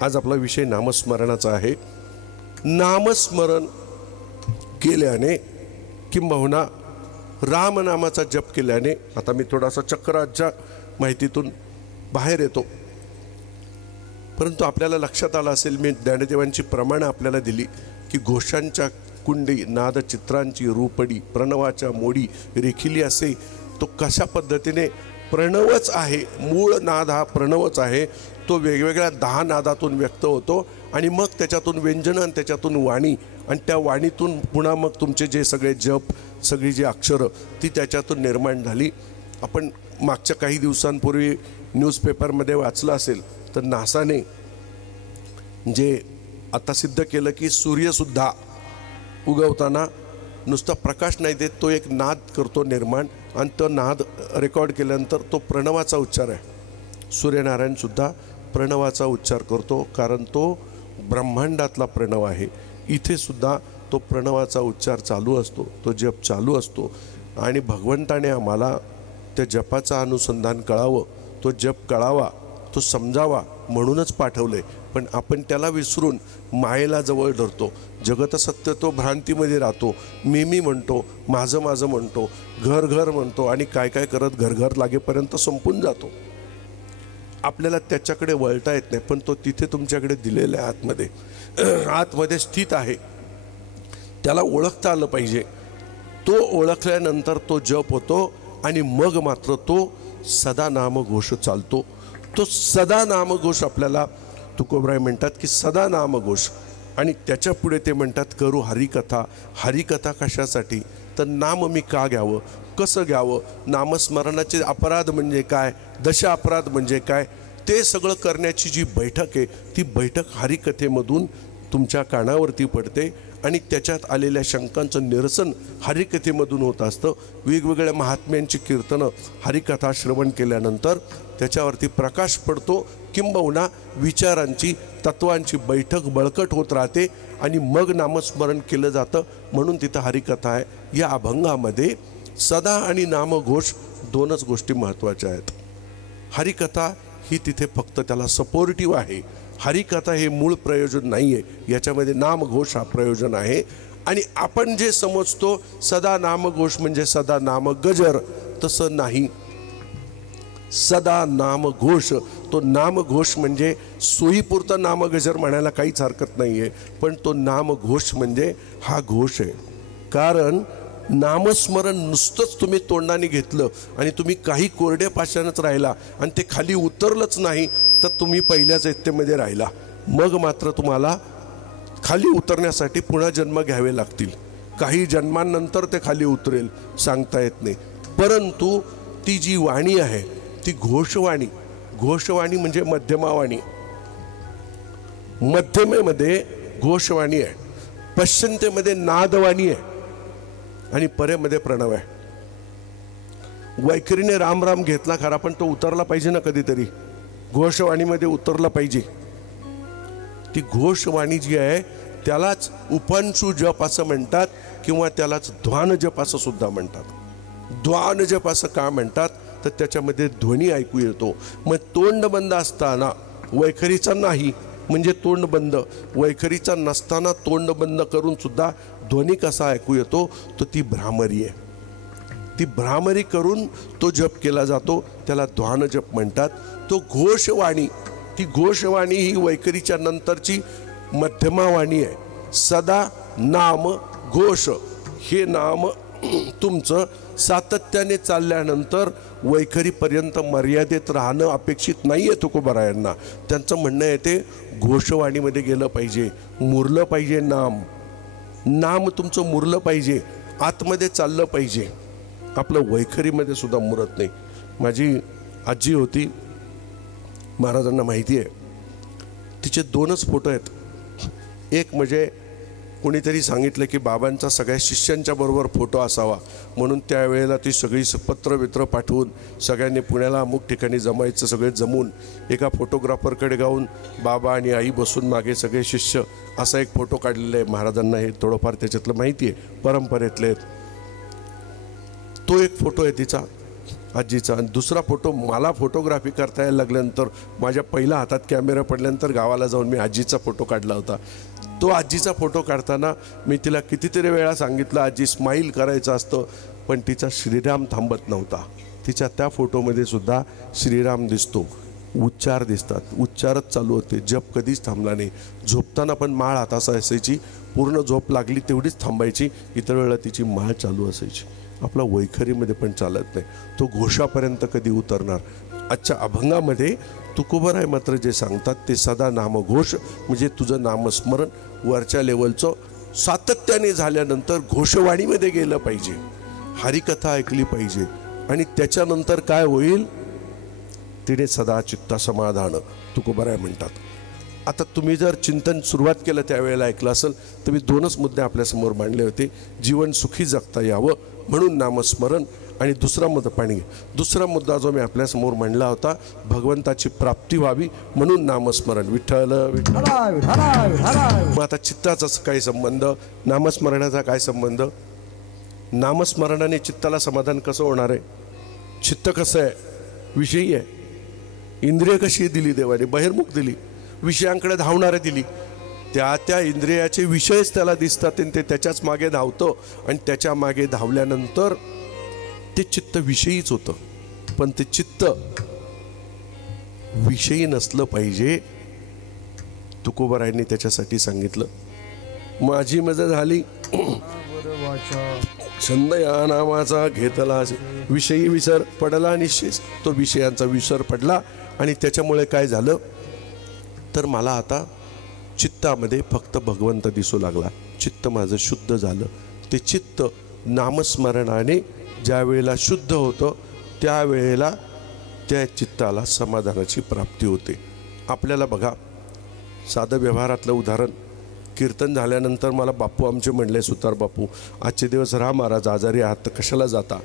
आज आपला विषय नामस्मरणाचा आहे. नामस्मरण केल्याने किंबहुना रामनामाचा जप केल्याने, आता मी थोडासा चक्राच्या माहितीतून बाहेर येतो, परंतु आपल्याला लक्षात आलं असेल, मी ज्ञानदेवांची प्रमाणं आपल्याला दिली की घोषांच्या कुंडी नाद चित्रांची रूपडी प्रणवाच्या मोडी रेखिली असे. तो कशा पद्धतीने प्रणवच आहे, मूळ नाद हा प्रणवच आहे. तो वेगवेगळ्या 10 नादातून व्यक्त होतो आणि मग त्याच्यातून व्यंजन आणि त्याच्यातून वाणी, आणि त्या वाणीतून पुन्हा मग तुमचे जे सगळे जप, सगळी जी अक्षरं ती त्याच्यातून निर्माण झाली. आपण मागच्या काही दिवसांपूर्वी न्यूजपेपरमध्ये वाचलं असेल तर नासाने जे आता सिद्ध केलं की सूर्यसुद्धा उगवताना नुसता प्रकाश नाही देत, तो एक नाद करतो निर्माण, आणि तो नाद रेकॉर्ड केल्यानंतर तो प्रणवाचा उच्चार आहे. सूर्यनारायणसुद्धा प्रणवाचा उच्चार करतो, कारण तो ब्रह्मांडातला प्रणव आहे. इथे सुद्धा तो प्रणवाचा उच्चार चालू असतो, तो जप चालू असतो. आणि भगवंताने आम्हाला त्या जपाचं अनुसंधान कळावं, तो जप कळावा, तो समजावा म्हणूनच पाठवलंय. पण आपण त्याला विसरून मायेला जवळ धरतो. जगत सत्य तो भ्रांतीमध्ये राहतो. मी म्हणतो, माझं माझं म्हणतो, घर घर म्हणतो, आणि काय काय करत घर घर लागेपर्यंत संपून जातो. आपल्याला त्याच्याकडे वळता येत नाही, पण तो तिथे तुमच्याकडे दिलेला आहे, आतमध्ये स्थित आहे. त्याला ओळखता आलं पाहिजे. तो ओळखल्यानंतर तो जप होतो आणि मग मात्र तो सदा नामघोष चालतो. तो सदा नामघोष आपल्याला तुकोबराय म्हणतात की सदा नामघोष, आणि त्याच्या पुढे ते म्हणतात करू हरिकथा. हरिकथा कशासाठी, तर नाम मी का घ्यावं, कसं घ्यावं, नामस्मरणाचे अपराध म्हणजे काय, दश अपराध म्हणजे काय, ते सगळं करण्याची जी बैठक आहे ती बैठक हरिकथेमधून तुमच्या कानावरती पडते. आणि त्याच्यात आलेल्या शंकांचं निरसन हरिकथेमधून होत असतं. वेगवेगळ्या महात्म्यांची कीर्तनं हरिकथा श्रवण केल्यानंतर त्याच्यावरती प्रकाश पडतो, किंबहुना विचारांची तत्वांची बैठक बळकट होत राहते आणि मग नामस्मरण केलं जातं. म्हणून तिथं हरिकथा आहे. या अभंगामध्ये सदा आणि नामघोष दोनच गोष्टी महत्त्वाच्या आहेत. हरिकथा ही तिथे फक्त त्याला सपोर्टिव्ह आहे, हरिकथा हे मूळ प्रयोजन नाही आहे, याच्यामध्ये नामघोष हा प्रयोजन आहे. आणि आपण जे समजतो सदा नामघोष म्हणजे सदा नाम गजर, तसं नाही. सदा नामघोष, तो नामघोष म्हणजे सोयीपुरता नामगजर म्हणायला काहीच हरकत नाही आहे, पण तो नामघोष म्हणजे हा घोष आहे. कारण नामस्मरण नुसतंच तुम्ही तोंडाने घेतलं आणि तुम्ही काही कोरड्या पाषाणच राहिला आणि ते खाली उतरलंच नाही, तर तुम्ही पहिल्याच इत्तेमध्ये राहिला. मग मात्र तुम्हाला खाली उतरण्यासाठी पुन्हा जन्म घ्यावे लागतील. काही जन्मांनंतर ते खाली उतरेल, सांगता येत नाही. परंतु ती जी वाणी आहे ती घोषवाणी. घोषवाणी म्हणजे मध्यमावाणी. मध्यमेमध्ये घोषवाणी आहे, पश्चिमतेमध्ये नादवाणी आहे आणि परेमध्ये प्रणव आहे. वैखरीने राम राम घेतला खरा, पण तो उतरला पाहिजे ना कधीतरी, घोषवाणीमध्ये उतरला पाहिजे. ती घोषवाणी जी आहे त्यालाच उपांशु जप असं म्हणतात किंवा त्यालाच ध्वान जप असं सुद्धा म्हणतात. ध्वान जप असं का म्हणतात तर त्याच्यामध्ये ध्वनी ऐकू येतो. मग तोंड बंद असताना, वैखरीचा नाही म्हणजे तोंड बंद, वैखरीचा नसताना तोंड बंद करून सुद्धा ध्वनी कसा ऐकू येतो, तो ती भ्रामरी आहे. ती भ्रामरी करून तो जप केला जातो, त्याला ध्वान जप म्हणतात. तो घोषवाणी, ती घोषवाणी ही वैखरीच्या नंतरची मध्यमावाणी आहे. सदा नाम घोष हे नाम तुमचं सातत्याने चालल्यानंतर वैखरीपर्यंत मर्यादित राहणं अपेक्षित नाही आहे तुकोबारायांना. त्यांचं म्हणणं आहे ते घोषवाणीमध्ये गेलं पाहिजे, मुरलं पाहिजे नाम. नाम तुमचं मुरलं पाहिजे, आतमध्ये चाललं पाहिजे. आपलं वैखरीमध्ये सुद्धा मुरत नाही. माझी आजी होती, महाराजांना माहिती आहे, तिचे 2च फोटो आहेत. एक म्हणजे कोणीतरी सांगितलं की बाबांचा सगळ्या शिष्यांच्या बरोबर फोटो असावा, म्हणून त्यावेळेला ती सगळी पत्रवित्र पाठवून सगळ्यांनी पुण्याला अमुक ठिकाणी जमायचं. सगळे जमून एका फोटोग्राफरकडे गाऊन बाबा आणि आई बसून मागे सगळे शिष्य असा एक फोटो काढलेला आहे. महाराजांना हे थोडंफार त्याच्यातलं माहिती आहे, परंपरेतले आहेत. तो एक फोटो आहे तिचा, आजीचा. आणि दुसरा फोटो मला फोटोग्राफी करता यायला लागल्यानंतर, माझ्या पहिल्या हातात कॅमेरा पडल्यानंतर गावाला जाऊन मी आजीचा फोटो काढला होता. तो आजीचा फोटो काढताना मी तिला कितीतरी वेळा सांगितलं आजी स्माईल करायचं असतं, पण तिचा श्रीराम थांबत नव्हता. तिच्या त्या फोटोमध्ये सुद्धा श्रीराम दिसतो, उच्चार दिसतात, उच्चारच चालू होते, जप कधीच थांबला नाही. झोपताना पण माळ हातास असायची, पूर्ण झोप लागली तेवढीच थांबायची, इतर वेळेला तिची माळ चालू असायची. आपला वैखरीमध्ये पण चालत नाही, तो घोषापर्यंत कधी उतरणार. आजच्या अभंगामध्ये तुकोबाराय मात्र जे सांगतात ते सदा नामघोष म्हणजे तुझं नामस्मरण वरच्या लेवलचं सातत्याने झाल्यानंतर घोषवाणीमध्ये गेलं पाहिजे, हरिकथा ऐकली पाहिजे. आणि त्याच्यानंतर काय होईल, तिने सदा चित्ता समाधान तुकोबाराय म्हणतात. आता तुम्ही जर चिंतन सुरुवात केलं त्यावेळेला ऐकलं असेल तर मी 2च मुद्दे आपल्यासमोर मांडले होते. जीवन सुखी जगता यावं म्हणून नामस्मरण, आणि दुसरा मुद्दा जो मी आपल्यासमोर मांडला होता, भगवंताची प्राप्ती व्हावी म्हणून नामस्मरण. विठ्ठल विठ्ठल. मग आता चित्ताचा काय संबंध, नामस्मरणाचा काय संबंध? नामस्मरणाने चित्ताला समाधान कसं होणार आहे? चित्त कसं आहे? विषयी आहे. इंद्रिय कशी दिली देवाने? बहिर्मुख दिली, विषयांकडे धावणारे दिली. त्या इंद्रियाचे विषयच त्याला दिसतात आणि ते त्याच्याच मागे धावतं, आणि त्याच्या मागे धावल्यानंतर ते चित्त विषयीच होतं. पण ते चित्त विषयी नसलं पाहिजे. तुकोबारायांनी त्याच्यासाठी सांगितलं, माझी मजा झाली छंद या नावाचा घेतला, विषयी विसर पडला निश्चित. तो विषयांचा विसर पडला आणि त्याच्यामुळे काय झालं तर मला आता चित्तामध्ये फक्त भगवंत दिसू लागला. चित्त माझं शुद्ध झालं. ते चित्त नामस्मरणाने ज्या वेळेला शुद्ध होतं त्यावेळेला त्या चित्ताला समाधानाची प्राप्ती होते. आपल्याला बघा, साधं व्यवहारातलं उदाहरण, कीर्तन झाल्यानंतर मला बापू आमचे म्हणले, सुतार बापू आजचे दिवस राहा महाराज, आजारी आहात तर कशाला जाता?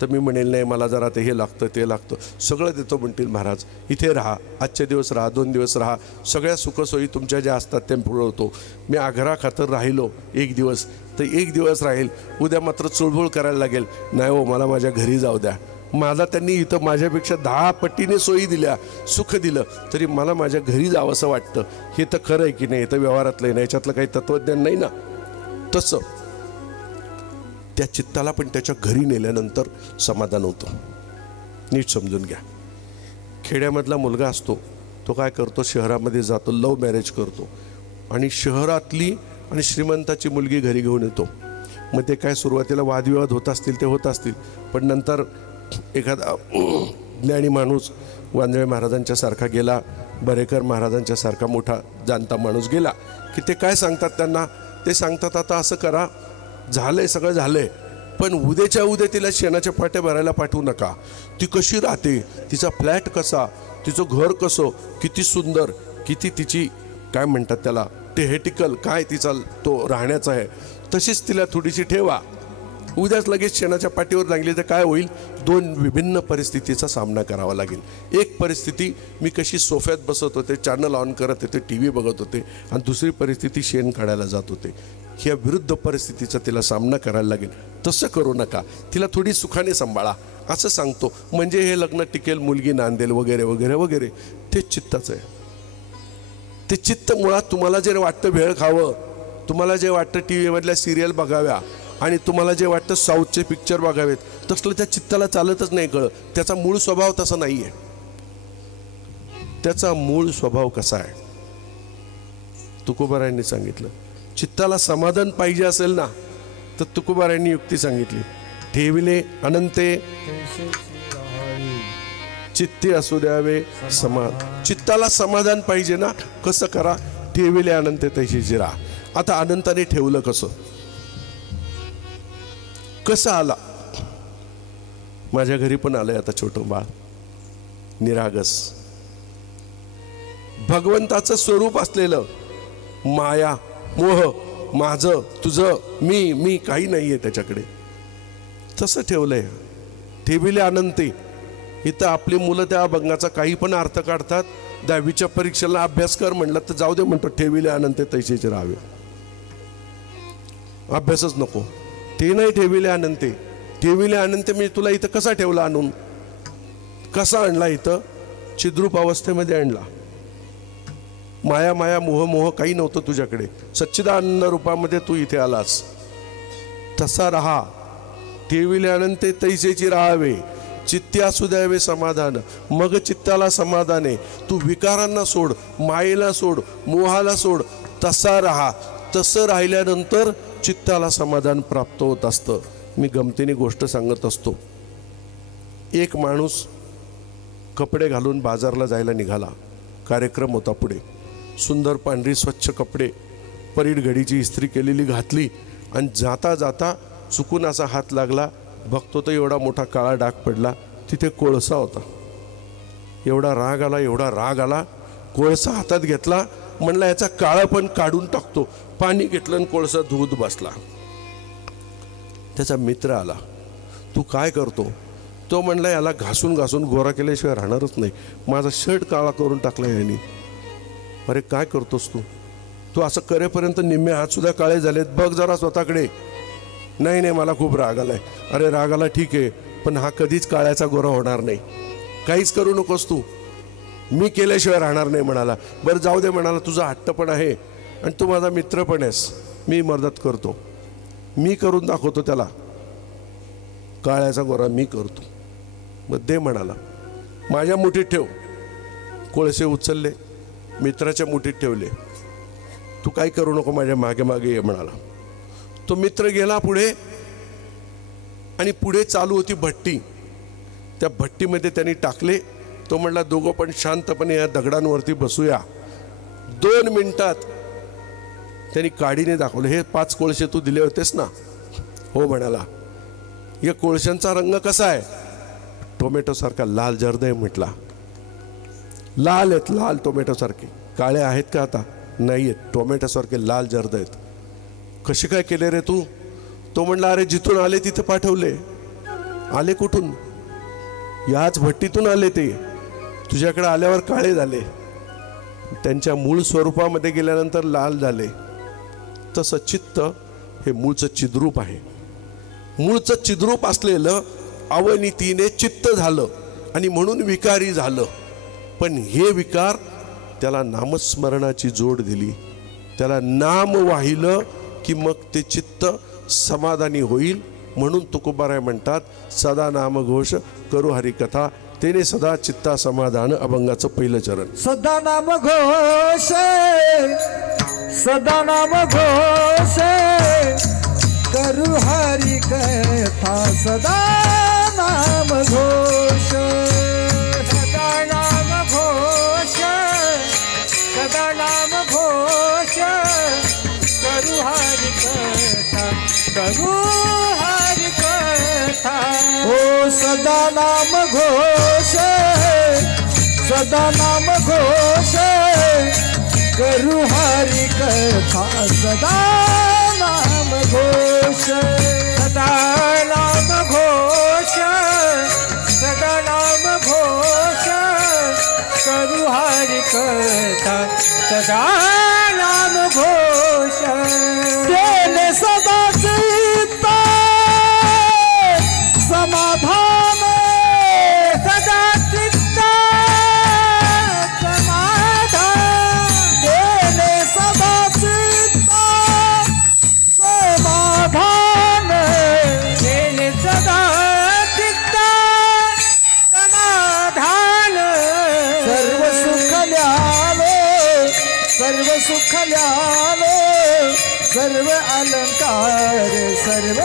तर मी म्हणेल नाही, मला जरा ते हे लागतं ते लागतं, सगळं देतो म्हणतील महाराज, इथे राहा, आजचे दिवस राहा, 2 दिवस राहा, सगळ्या सुखसोयी तुमच्या ज्या असतात त्या पुरवतो. मी आग्रा खातर राहिलो 1 दिवस, तर 1 दिवस राहील, उद्या मात्र चुळबुळ करायला लागेल, नाही हो मला माझ्या घरी जाऊ द्या. माझा त्यांनी इथं माझ्यापेक्षा 10 पटीने सोयी दिल्या, सुख दिलं, तरी मला माझ्या घरी जावं असं वाटतं. हे तर खरं आहे की नाही? हे तर व्यवहारातलं आहे ना, याच्यातलं काही तत्वज्ञान नाही ना. तसं त्या चित्ताला पण त्याच्या घरी नेल्यानंतर समाधान होतं. नीट समजून घ्या. खेड्यामधला मुलगा असतो, तो काय करतो, शहरामध्ये जातो, लव्ह मॅरेज करतो आणि शहरातली आणि श्रीमंताची मुलगी घरी घेऊन येतो. मग ते काय सुरुवातीला वादविवाद होत असतील ते होत असतील, पण नंतर एखादा ज्ञानी माणूस वांजळे महाराजांच्या सारखा गेला, बरेकर महाराजांच्या सारखा मोठा जाणता माणूस गेला की ते काय सांगतात त्यांना, ते सांगतात आता असं करा, झालंय सगळं झालंय, पण उद्याच्या उद्या तिला शेणाच्या पाट्या भरायला पाठवू नका. ती कशी राहते, तिचा फ्लॅट कसा, तिचं घर कसं, किती सुंदर, किती तिची काय म्हणतात त्याला टेहेटिकल काय तिचा तो राहण्याचा आहे, तशीच तिला थोडीशी ठेवा. उद्याच लगेच शेणाच्या पाठीवर लागली तर काय होईल, 2 विभिन्न परिस्थितीचा सामना करावा लागेल. एक परिस्थिती मी कशी सोफ्यात बसत होते, चॅनल ऑन करत होते, TV बघत होते, आणि दुसरी परिस्थिती शेण काढायला जात होते. ह्या विरुद्ध परिस्थितीचा तिला सामना करायला लागेल. तसं करू नका, तिला थोडी सुखाने सांभाळा असं सांगतो. म्हणजे हे लग्न टिकेल, मुलगी नांदेल वगैरे वगैरे वगैरे. ते चित्ताचं आहे. ते चित्त मुळात तुम्हाला जे वाटतं भेळ खावं, तुम्हाला जे वाटतं TV मधल्या सिरियल बघाव्या, आणि तुम्हाला जे वाटतं साऊथचे पिक्चर बघावेत, तसलं त्या चित्ताला चालतच नाही. कळ, त्याचा मूळ स्वभाव तसा नाही आहे. त्याचा मूळ स्वभाव कसा आहे, तुकोबारायांनी सांगितलं. चित्ताला समाधान पाहिजे असेल ना, तर तुकोबारायांनी युक्ती सांगितली, ठेविले अनंते चित्ती असू द्यावे समाधान. चित्ताला समाधान पाहिजे ना, कसं करा, ठेविले अनंते तैशीची राहा. आता अनंताने ठेवलं कसं आला? माझ्या घरी पण आलंय आता छोटं बाळ, निरागस, भगवंताचं स्वरूप असलेलं, माया मोह, माझं तुझं मी काही नाहीये त्याच्याकडे, तसं ठेवलंय. ठेविले अनंते. इथं आपली मुलं त्या अभंगाचा काही पण अर्थ काढतात. 10वीच्या परीक्षेला अभ्यास कर म्हणलं तर जाऊ दे म्हणतो, ठेविले अनंते तैसेचे राहावे, अभ्यासच नको. ते नाही ठेविले अनंते. ठेविले अनंते म्हणजे तुला इथं कसा ठेवला आणून, कसा आणला इथं, चिद्रूप अवस्थेमध्ये आणला. माया माया मोह मोह काही नव्हतं तुझ्याकडे, सच्चिदानंद रूपामध्ये तू इथे आलास. तसा राहा. ठेविले अनंते तैसेची राहावे, चित्ती असू द्यावे समाधान. मग चित्ताला समाधान आहे. तू विकारांना सोड, मायेला सोड, मोहाला सोड, तसा राहा. तसं राहिल्यानंतर चित्ताला समाधान प्राप्त होत असतं. मी गमतीने गोष्ट सांगत असतो. एक माणूस कपडे घालून बाजारला जायला निघाला. कार्यक्रम होता पुढे. सुंदर पांढरी स्वच्छ कपडे, परीड घडीची इस्त्री केलेली घातली, आणि जाता जाता चुकून असा हात लागला. बघतो तर एवढा मोठा काळा डाग पडला. तिथे कोळसा होता. एवढा राग आला. कोळसा हातात घेतला. म्हणला याचा काळा पण काढून टाकतो. पाणी घेतलं आणि कोळसा धुवत बसला. त्याचा मित्र आला. तू काय करतो? तो म्हणला याला घासून घासून गोरा केल्याशिवाय राहणारच नाही. माझा शर्ट काळा करून टाकला यांनी. अरे काय करतोस तू? तू असं करेपर्यंत निम्मे हात सुद्धा काळे झालेत. बघ जरा स्वतःकडे. नाही मला खूप राग आलाय. अरे राग आला ठीक आहे, पण हा कधीच काळ्याचा गोरा होणार नाही. काहीच करू नकोस तू, मी केल्याशिवाय राहणार नाही म्हणाला. बरं जाऊ दे म्हणाला, तुझा हट्ट पण आहे आणि तू माझा मित्र पण आहेस, मी मदत करतो, मी करून दाखवतो त्याला काळ्याचा गोरा मी करतो. मग दे म्हणाला. माझ्या मुठीत ठेव. कोळसे उचलले, मित्राच्या मुठीत ठेवले. तू काही करू नको, माझ्या मागे मागे ये म्हणाला. तो मित्र गेला पुढे, आणि पुढे चालू होती भट्टी. त्या भट्टीमध्ये त्यांनी टाकले. तो म्हणला दोघं पण शांतपणे या दगडांवरती बसूया. 2 मिनिटात त्यांनी काडीने दाखवलं. हे 5 कोळसे तू दिले होतेस ना? हो म्हणाला. या कोळशांचा रंग कसा आहे? टोमॅटो सारखा लाल जर्द आहे म्हटला. लाल आहेत, लाल टोमॅटो सारखे. काळे आहेत का आता? नाही आहेत, टोमॅटो सारखे लाल जर्द आहेत. कसे काय केले रे तू? तो म्हणला अरे जिथून आले तिथे पाठवले. आले कुठून? याच भट्टीतून आले. ते तुझ्याकडे आल्यावर काळे झाले, त्यांच्या मूळ स्वरूपामध्ये गेल्यानंतर लाल झाले. तसं चित्त हे मूळचं चिद्रूप आहे. मूळचं चिद्रूप असलेलं अवनीतीने चित्त झालं आणि म्हणून विकारी झालं. पण हे विकार त्याला नामस्मरणाची जोड दिली, त्याला नाम वाहिलं की मग ते चित्त समाधानी होईल. म्हणून तुकोबाराय म्हणतात सदा नामघोष करू हरिकथा, तेने सदा चित्ता समाधान. अभंगाचं पहिलं चरण. सदा नाम घोष, सदा नाम घोष करू हरि कथा, सदा नाम घोष, सदा नाम घोष, सदा नाम घोष करू हरि कथा, करू हरि कथा. ओ सदा नाम घोष, सदा नाम घोष करू हरि कथा, सदा नाम घोष, सदा नाम घोष, सदा नाम घोष करू हरि कथा, सदा नाम घोष. तेने सदा चित्ता समाधान, सदा चित्ता समाधान, तेने सदा चित्ता समाधान, तेने सदा चित्ता समाधान. सर्व सुख ल्यालो, सर्व सुख ल्यालो, सर्व अलंकार, सर्व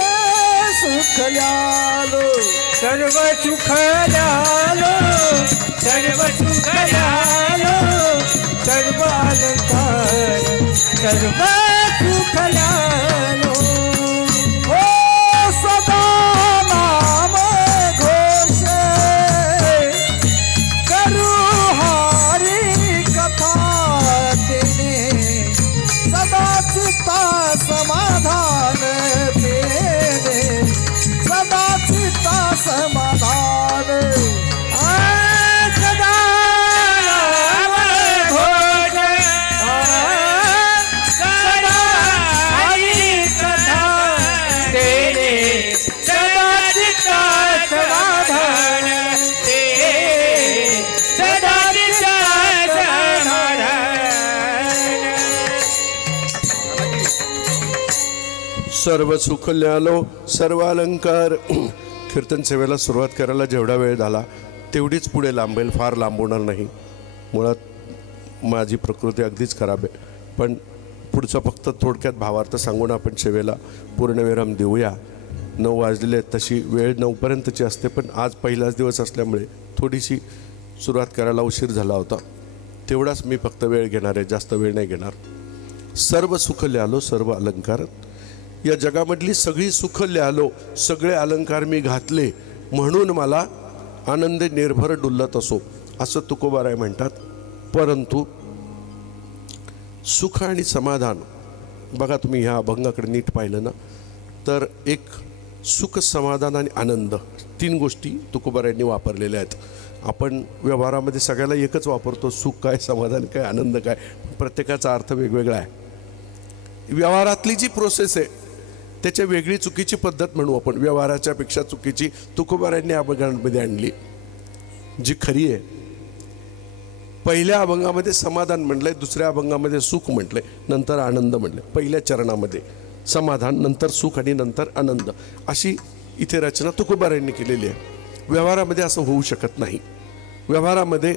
सुख ल्यालो, सर्व सुख ल्यालो, सर्व सुख ल्यालो, सर्व अलंकार, सर्व सुख ल्यालो. ओ सदा नाम घोष करू हरि कथा, तेने सदा चित्ता समाधान, तेने सदा चित्ता समाधान. सदा नाम घोष, सदा हरि कथा, तेने सदा चित्ता समाधान, तेने सदा चित्ता समाधान. सर्व सुख ल्यालो, सर्व अलंकार. कीर्तन सेवेला सुरुवात करायला जेवढा वेळ झाला तेवढीच पुढे लांबेल, फार लांबवणार नाही. मुळात माझी प्रकृती अगदीच खराब आहे, पण पुढचं फक्त थोडक्यात भावार्थ सांगून आपण सेवेला पूर्णविराम देऊया. 9 वाजलेले आहेत, तशी वेळ 9पर्यंतची असते, पण आज पहिलाच दिवस असल्यामुळे थोडीशी सुरुवात करायला उशीर झाला होता. तेवढाच मी फक्त वेळ घेणार आहे, जास्त वेळ नाही घेणार. सर्व सुख ल्यालो, सर्व अलंकार. या जगामधली सगळी सुख ल्यालो, सगळे अलंकार मी घातले, म्हणून मला आनंद निर्भर डुलत असो, असं तुकोबाराय म्हणतात. परंतु सुख आणि समाधान बघा, तुम्ही ह्या अभंगाकडे नीट पाहिलं ना, तर एक सुख, समाधान आणि आनंद, 3 गोष्टी तुकोबारायांनी वापरलेल्या आहेत. आपण व्यवहारामध्ये सगळ्याला एकच वापरतो, सुख काय, समाधान काय, आनंद काय, प्रत्येकाचा अर्थ वेगवेगळा आहे. व्यवहारातली जी प्रोसेस आहे त्याच्या वेगळी चुकीची पद्धत म्हणू आपण, व्यवहाराच्या पेक्षा चुकीची तुकोबारायांनी अभंगांमध्ये आणली, जी खरी आहे. पहिल्या अभंगामध्ये समाधान म्हटलंय, दुसऱ्या अभंगामध्ये सुख म्हटलंय, नंतर आनंद म्हटलंय. पहिल्या चरणामध्ये समाधान, नंतर सुख आणि नंतर आनंद, अशी इथे रचना तुकोबारायांनी केलेली आहे. व्यवहारामध्ये असं होऊ शकत नाही. व्यवहारामध्ये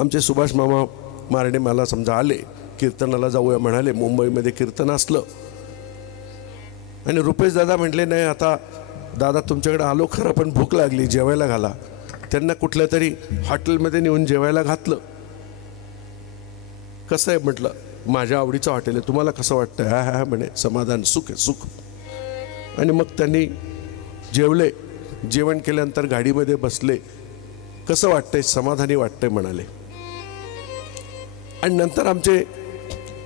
आमचे सुभाष मामा मारणे मला समजा आले, कीर्तनाला जाऊया म्हणाले, मुंबईमध्ये कीर्तन असलं आणि रुपेश दादा म्हटले नाही आता दादा तुमच्याकडे आलो खरं, पण भूक लागली, जेवायला घाला. त्यांना कुठल्या तरी हॉटेलमध्ये नेऊन जेवायला घातलं. कसं आहे म्हटलं, माझ्या आवडीचं हॉटेल आहे, तुम्हाला कसं वाटतं? हा हा म्हणे, समाधान, सुख आहे, सुख. आणि मग त्यांनी जेवले, जेवण केल्यानंतर गाडीमध्ये बसले, कसं वाटतंय? समाधानी वाटतंय म्हणाले. आणि नंतर आमचे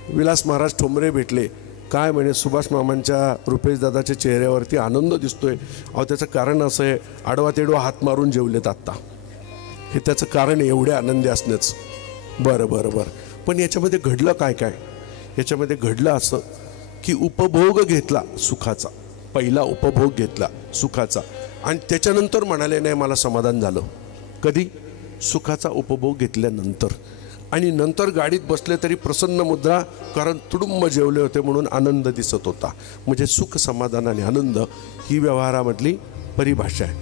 विलास महाराज ठोंबरे भेटले. काय म्हणे, सुभाष मामांच्या रुपेश दादाच्या चेहऱ्यावरती आनंद दिसतोय. अहो त्याचं कारण असं आहे, आडवा तेडवा हात मारून जेवलेत आत्ता, हे त्याचं कारण एवढे आनंदी असण्याचं. बरं बरं बरं, पण याच्यामध्ये घडलं काय काय? याच्यामध्ये घडलं असं की उपभोग घेतला सुखाचा, पहिला उपभोग घेतला सुखाचा आणि त्याच्यानंतर म्हणाले नाही मला समाधान झालं. कधी? सुखाचा उपभोग घेतल्यानंतर. आणि नंतर गाडीत बसले तरी प्रसन्न मुद्रा, कारण तुडुंब जेवले होते म्हणून आनंद दिसत होता. म्हणजे सुख, समाधान आणि आनंद ही व्यवहारामधली परिभाषा आहे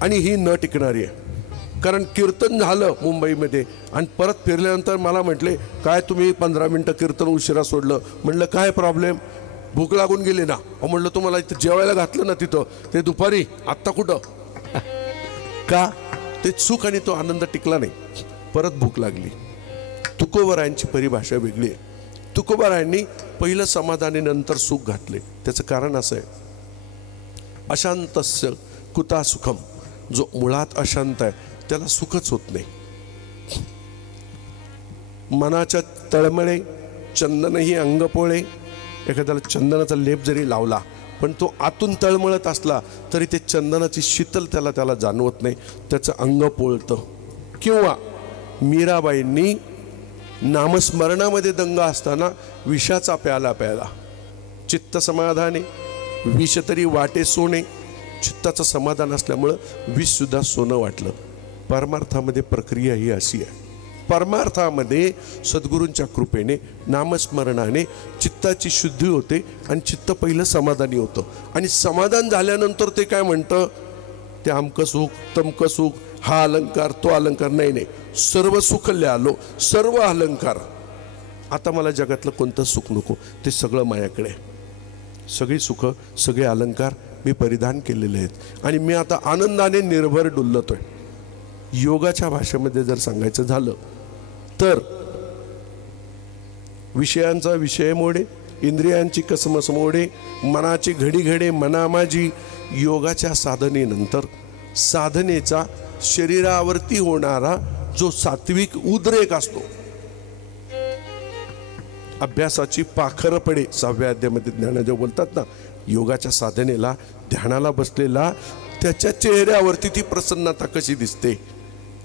आणि ही न टिकणारी आहे. कारण कीर्तन झालं मुंबईमध्ये आणि परत फिरल्यानंतर मला म्हटले काय तुम्ही 15 मिनटं कीर्तन उशिरा सोडलं. म्हटलं काय प्रॉब्लेम, भूक लागून गेली ना. म्हटलं तुम्हाला इथं जेवायला घातलं ना तिथं ते दुपारी, आत्ता कुठं? का? ते सुख आणि तो आनंद टिकला नाही, परत भूक लागली. तुकोबारायांची परिभाषा वेगळी आहे. तुकोबारायांनी पहिलं समाधानी नंतर सुख घातले. त्याचं कारण असं आहे, अशांतस्य कुता सुखम. जो मुळात अशांत आहे त्याला सुखच होत नाही. मनाच्या तळमळे चंदनही अंगपोळे. एखाद्याला चंदनाचा लेप जरी लावला पण तो आतून तळमळत असला तरी ते चंदनाची शीतल त्याला जाणवत नाही, त्याचं अंग पोळतं. किंवा मीराबाईंनी नामस्मरणामध्ये दंग असताना विषाचा प्याला प्याला. चित्त समाधाने विष तरी वाटे सोने. चित्ताचं समाधान असल्यामुळं विष सुद्धा सोनं वाटलं. परमार्थामध्ये प्रक्रिया ही अशी आहे. परमार्थामध्ये सद्गुरूंच्या कृपेने नामस्मरणाने चित्ताची शुद्धी होते आणि चित्त पहिलं समाधानी होतं. आणि समाधान झाल्यानंतर ते काय म्हणतं, ते अमकं सुख तमकं सुख, हा अलंकार तो अलंकार नाही नाही, सर्व सुख ल्यालो, सर्व अलंकार. आता मला जगातलं कोणतं सुख नको, ते सगळं माझ्याकडे. सगळी सुख सगळे अलंकार मी परिधान केलेले आहेत आणि मी आता आनंदाने निर्भर डुलतोय. योगाच्या भाषेमध्ये जर सांगायचं झालं तर विषयांचा विषय मोडे, इंद्रियांची कसमस मोडे, मनाची घडी घडे मना माझी. योगाच्या साधनेनंतर साधनेचा शरीरावरती होणारा जो सात्विक उद्रेक असतो, अभ्यासाची पाखर पडे. 6व्या अध्यायामध्ये ज्ञानदेव बोलतात ना, योगाच्या साधनेला ध्यानाला बसलेला त्याच्या चेहऱ्यावरती ती प्रसन्नता कशी दिसते.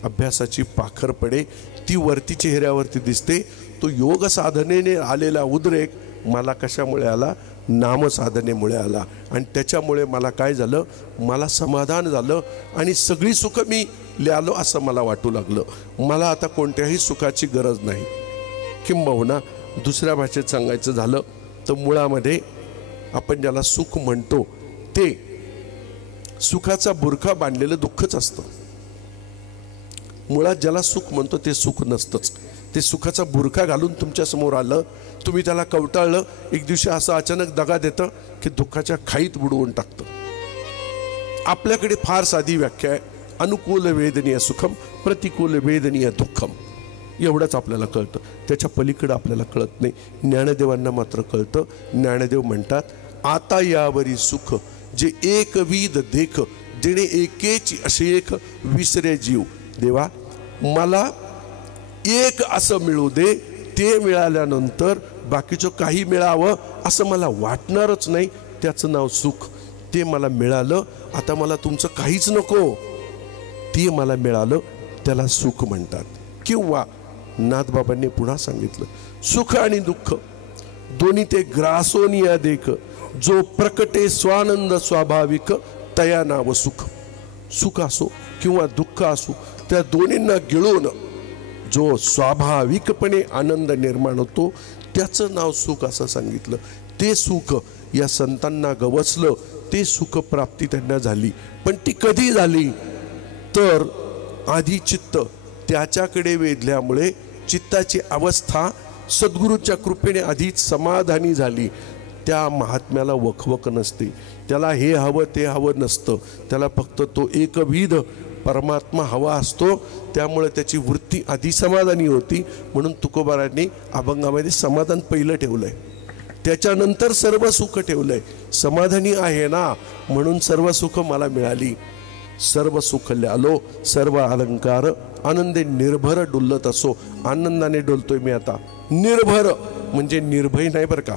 अभ्यासाची पाखर पडे ती वरती चेहऱ्यावरती दिसते. तो योग साधनेने आलेला उद्रेक मला कशामुळे आला? नाम साधनेमुळे आला. आणि त्याच्यामुळे मला काय झालं? मला समाधान झालं आणि सगळी सुख मी ल्यालो असं मला वाटू लागलं. मला आता कोणत्याही सुखाची गरज नाही. किंबहुना दुसऱ्या भाषेत सांगायचं झालं तर मुळामध्ये आपण ज्याला सुख म्हणतो ते सुखाचा बुरखा बांधलेलं दुःखच असतं. मुळात ज्याला सुख म्हणतो ते सुख नसतंच. ते सुखाचा बुरखा घालून तुमच्या समोर आलं, तुम्ही त्याला कवटाळलं, एक दिवशी असं अचानक दगा देतं की दुःखाच्या खाईत बुडवून टाकतं. आपल्याकडे फार साधी व्याख्या आहे, अनुकूल वेदनीय सुखम, प्रतिकूल वेदनीय दुःखम. एवढंच आपल्याला कळतं, त्याच्या पलीकडं आपल्याला कळत नाही. ज्ञानदेवांना मात्र कळतं. ज्ञानदेव म्हणतात, आता यावरी सुख जे एकविध देख, जेणे एकेची असे एक विसरे जीव. देवा मला एक असं मिळू दे, ते मिळाल्यानंतर बाकीचं काही मिळावं असं मला वाटणारच नाही. त्याचं नाव सुख. ते मला मिळालं, आता मला तुमचं काहीच नको, ते मला मिळालं, त्याला सुख म्हणतात. किंवा नाथबाबांनी पुन्हा सांगितलं, सुख आणि दुःख दोन्ही ते ग्रासोनिया देख, जो प्रकटे स्वानंद स्वाभाविक, तया नाव सुख. सुख असो किंवा दुःख असो, त्या दोन्हींना गिळून जो स्वाभाविकपणे आनंद निर्माण होतो त्याचं नाव सुख असं सांगितलं. ते सुख या संतांना गवसलं, ते सुख प्राप्ती त्यांना झाली. पण ती कधी झाली? तर आधी चित्त त्याच्याकडे वेधल्यामुळे चित्ताची अवस्था सद्गुरूच्या कृपेने आधीच समाधानी झाली. त्या महात्म्याला वखवक नसते, त्याला हे हवं ते हवं नसतं, त्याला फक्त तो एकविध परमात्मा हवा असतो. त्यामुळे त्याची वृत्ती आधी समाधानी होती. म्हणून तुकोबारांनी अभंगामध्ये समाधान पहिलं ठेवलंय, त्याच्यानंतर सर्व सुख ठेवलंय. समाधानी आहे ना म्हणून सर्व सुख मला मिळाली. सर्व सुख ल्यालो, सर्व अलंकार, आनंदे निर्भर डुलत असो. आनंदाने डोलतोय मी आता. निर्भर म्हणजे निर्भय नाही बरं का.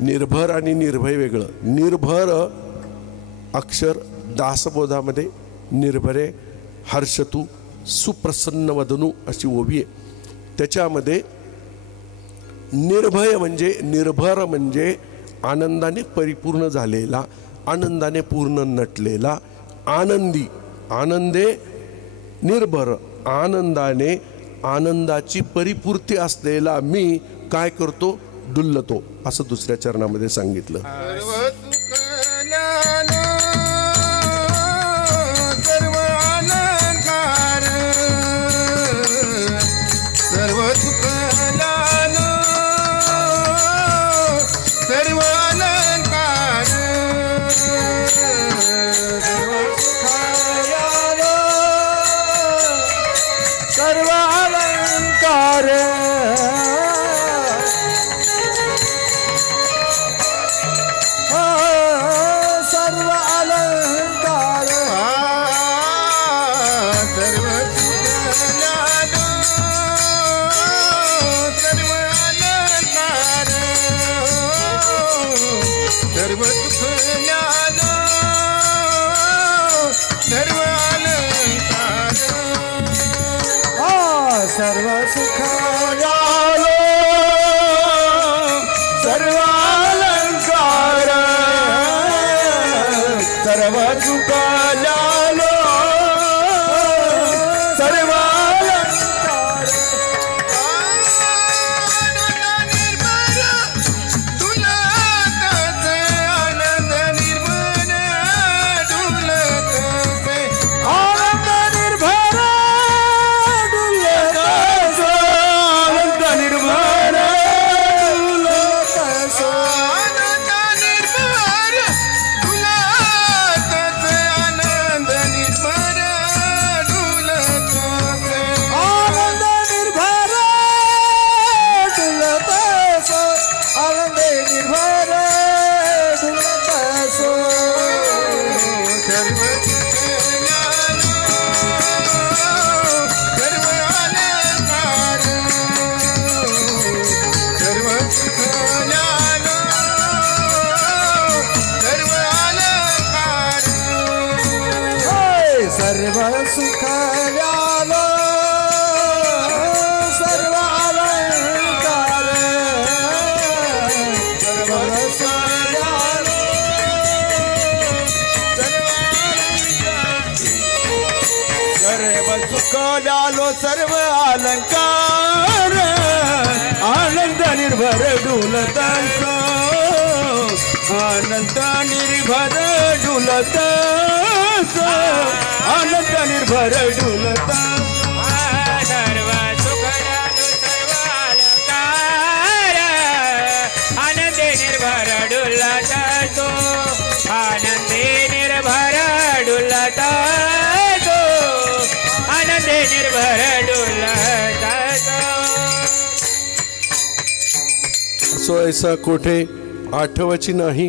निर्भर आणि निर्भय वेगळं. निर्भर अक्षर दासबोधामध्ये निर्भरे हर्षतू सुप्रसन्न वदनू अशी ओवी आहे. त्याच्यामध्ये निर्भय म्हणजे निर्भर म्हणजे आनंदाने परिपूर्ण झालेला, आनंदाने पूर्ण नटलेला, आनंदी, आनंदे निर्भर, आनंदाने आनंदाची परिपूर्ती असलेला मी काय करतो? डुलतो, असं दुसऱ्या चरणामध्ये सांगितलं. सर्व सुखलाल सर्व अलंकार, सर्व सुखलाल सर्व अलंकार, सर्व अलंकार, सर्व अलंकार, सर्व सुखलाल सर्व अलंकार, सर्व सुखलाल सर्व अलंकार, सर्व सुख झालो, सर्व अलंकार, सर्व सुख झालो, सर्व अलंकार, निर्भर तुला तसे आनंद निर्भर तुला तसे आनंद निर्भर डुलत, आनंद निर्भर डुलत, आनंद निर्भर तुला तसे आनंद निर्भर तुला तसे आनंद निर्भर डुलत, आनंद निर्भर डुलत, सर्व सुखलाल सर्व अलंकार, सर्व सुखलाल सर्व अलंकार, सर्व सुख झालो, सर्व अलंकार, सर्व सुख झालो, सर्व सुख झालो, सर्व अलंकार, आनंद निर्भर डुलत, आनंद निर्भर डुलत, आनंद निर्भर डुलत, सर्व सुखलाल सर्व अलंकार, आनंदे निर्भर डुलत तो, आनंदे निर्भर डुलत तो, आनंदे निर्भर डुलत तो. असो ऐसा कोठे आठवची नाही,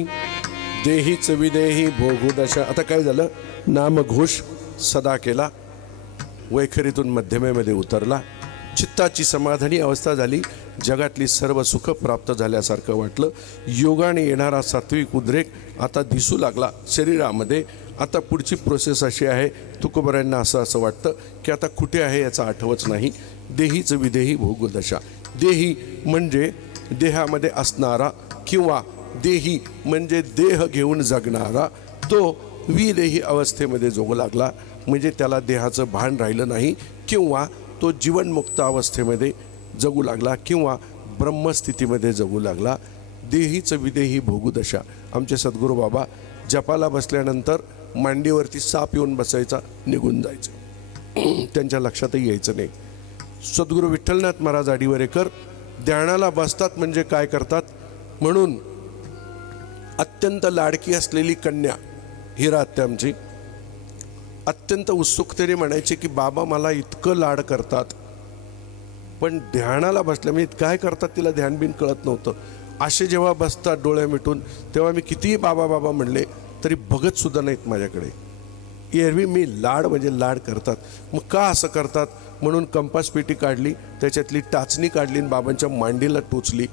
देहीच विदेही भोगू दशा. आता काय झालं? नामघोष सदा केला, वैखरीतून मध्यमेमध्ये उतरला, चित्ताची समाधानी अवस्था झाली, जगातली सर्व सुख प्राप्त झाल्यासारखं वाटलं. योगाने येणारा सात्विक उद्रेक आता दिसू लागला शरीरामध्ये. आता पुढची प्रोसेस अशी आहे, तुकोबऱ्यांना असं वाटतं की आता कुठे आहे याचा आठवच नाही. देहीच विदेही भोगू दशा. देही म्हणजे देहामध्ये असणारा, किंवा देही म्हणजे देह घेऊन जगणारा, तो विदेही अवस्थेमध्ये जगू लागला. म्हणजे त्याला देहाचं भान राहिलं नाही, किंवा तो जीवनमुक्त अवस्थेमध्ये जगू लागला, किंवा ब्रह्मस्थितीमध्ये जगू लागला. देहीच विदेही भोगू दशा. आमचे सद्गुरू बाबा जपाला बसल्यानंतर मांडीवरती साप येऊन बसायचा, निघून जायचं, त्यांच्या लक्षातही यायचं नाही. सद्गुरू विठ्ठलनाथ महाराज आडीवरेकर ध्यानाला बसतात म्हणजे काय करतात? म्हणून अत्यंत लाडकी असलेली कन्या हिरा आत्या आमची अत्यंत उत्सुकतेने म्हणायचे की बाबा मला इतकं लाड करतात, पण ध्यानाला बसल्या म्हणजे काय करतात तिला ध्यान बिन कळत नव्हतं. असे जेव्हा बसतात डोळे मिटून, तेव्हा मी कितीही बाबा बाबा म्हणले तरी बघत सुद्धा नाहीत माझ्याकडे. एरवी मी लाड म्हणजे लाड करतात. मग का असं करतात? म्हणून कंपास पेटी काढली, त्याच्यातली टाचणी काढली आणि बाबांच्या मांडीला टोचली.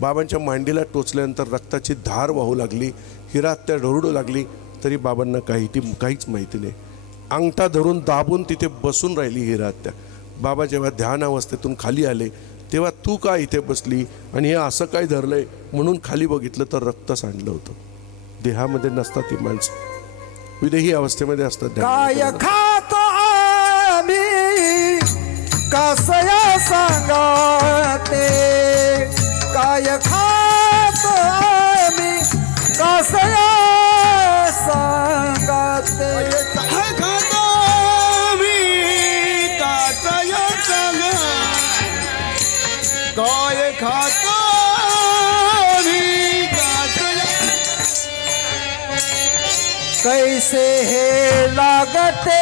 बाबांच्या मांडीला टोचल्यानंतर रक्ताची धार वाहू लागली. हिरा आत्या रडू लागली, तरी बाबांना काहीच माहिती नाही. अंगठा धरून दाबून तिथे बसून राहिली हिरा आत्या. बाबा जेव्हा ध्यान अवस्थेतून खाली आले तेव्हा तू का इथे बसली आणि हे असं काय धरलंय म्हणून खाली बघितलं तर रक्त सांडलं होतं. देहामध्ये नसतात ती माणसं, विदेही अवस्थेमध्ये असतात. काय खातो आम्ही कसया सांगाते, काय खातो आम्ही कसया सांगाते. काय खातो कैसे हे लागते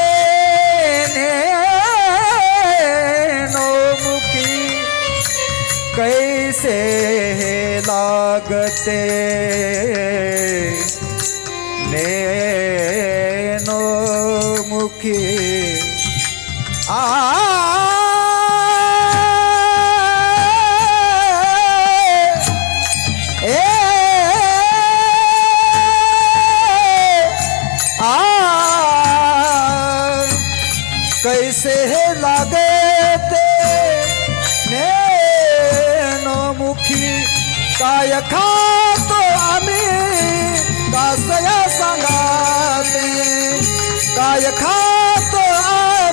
नो मुखी, कैसे हे लागते नो मुखी. कैसे हे लागते नैनो मुखी, काय खा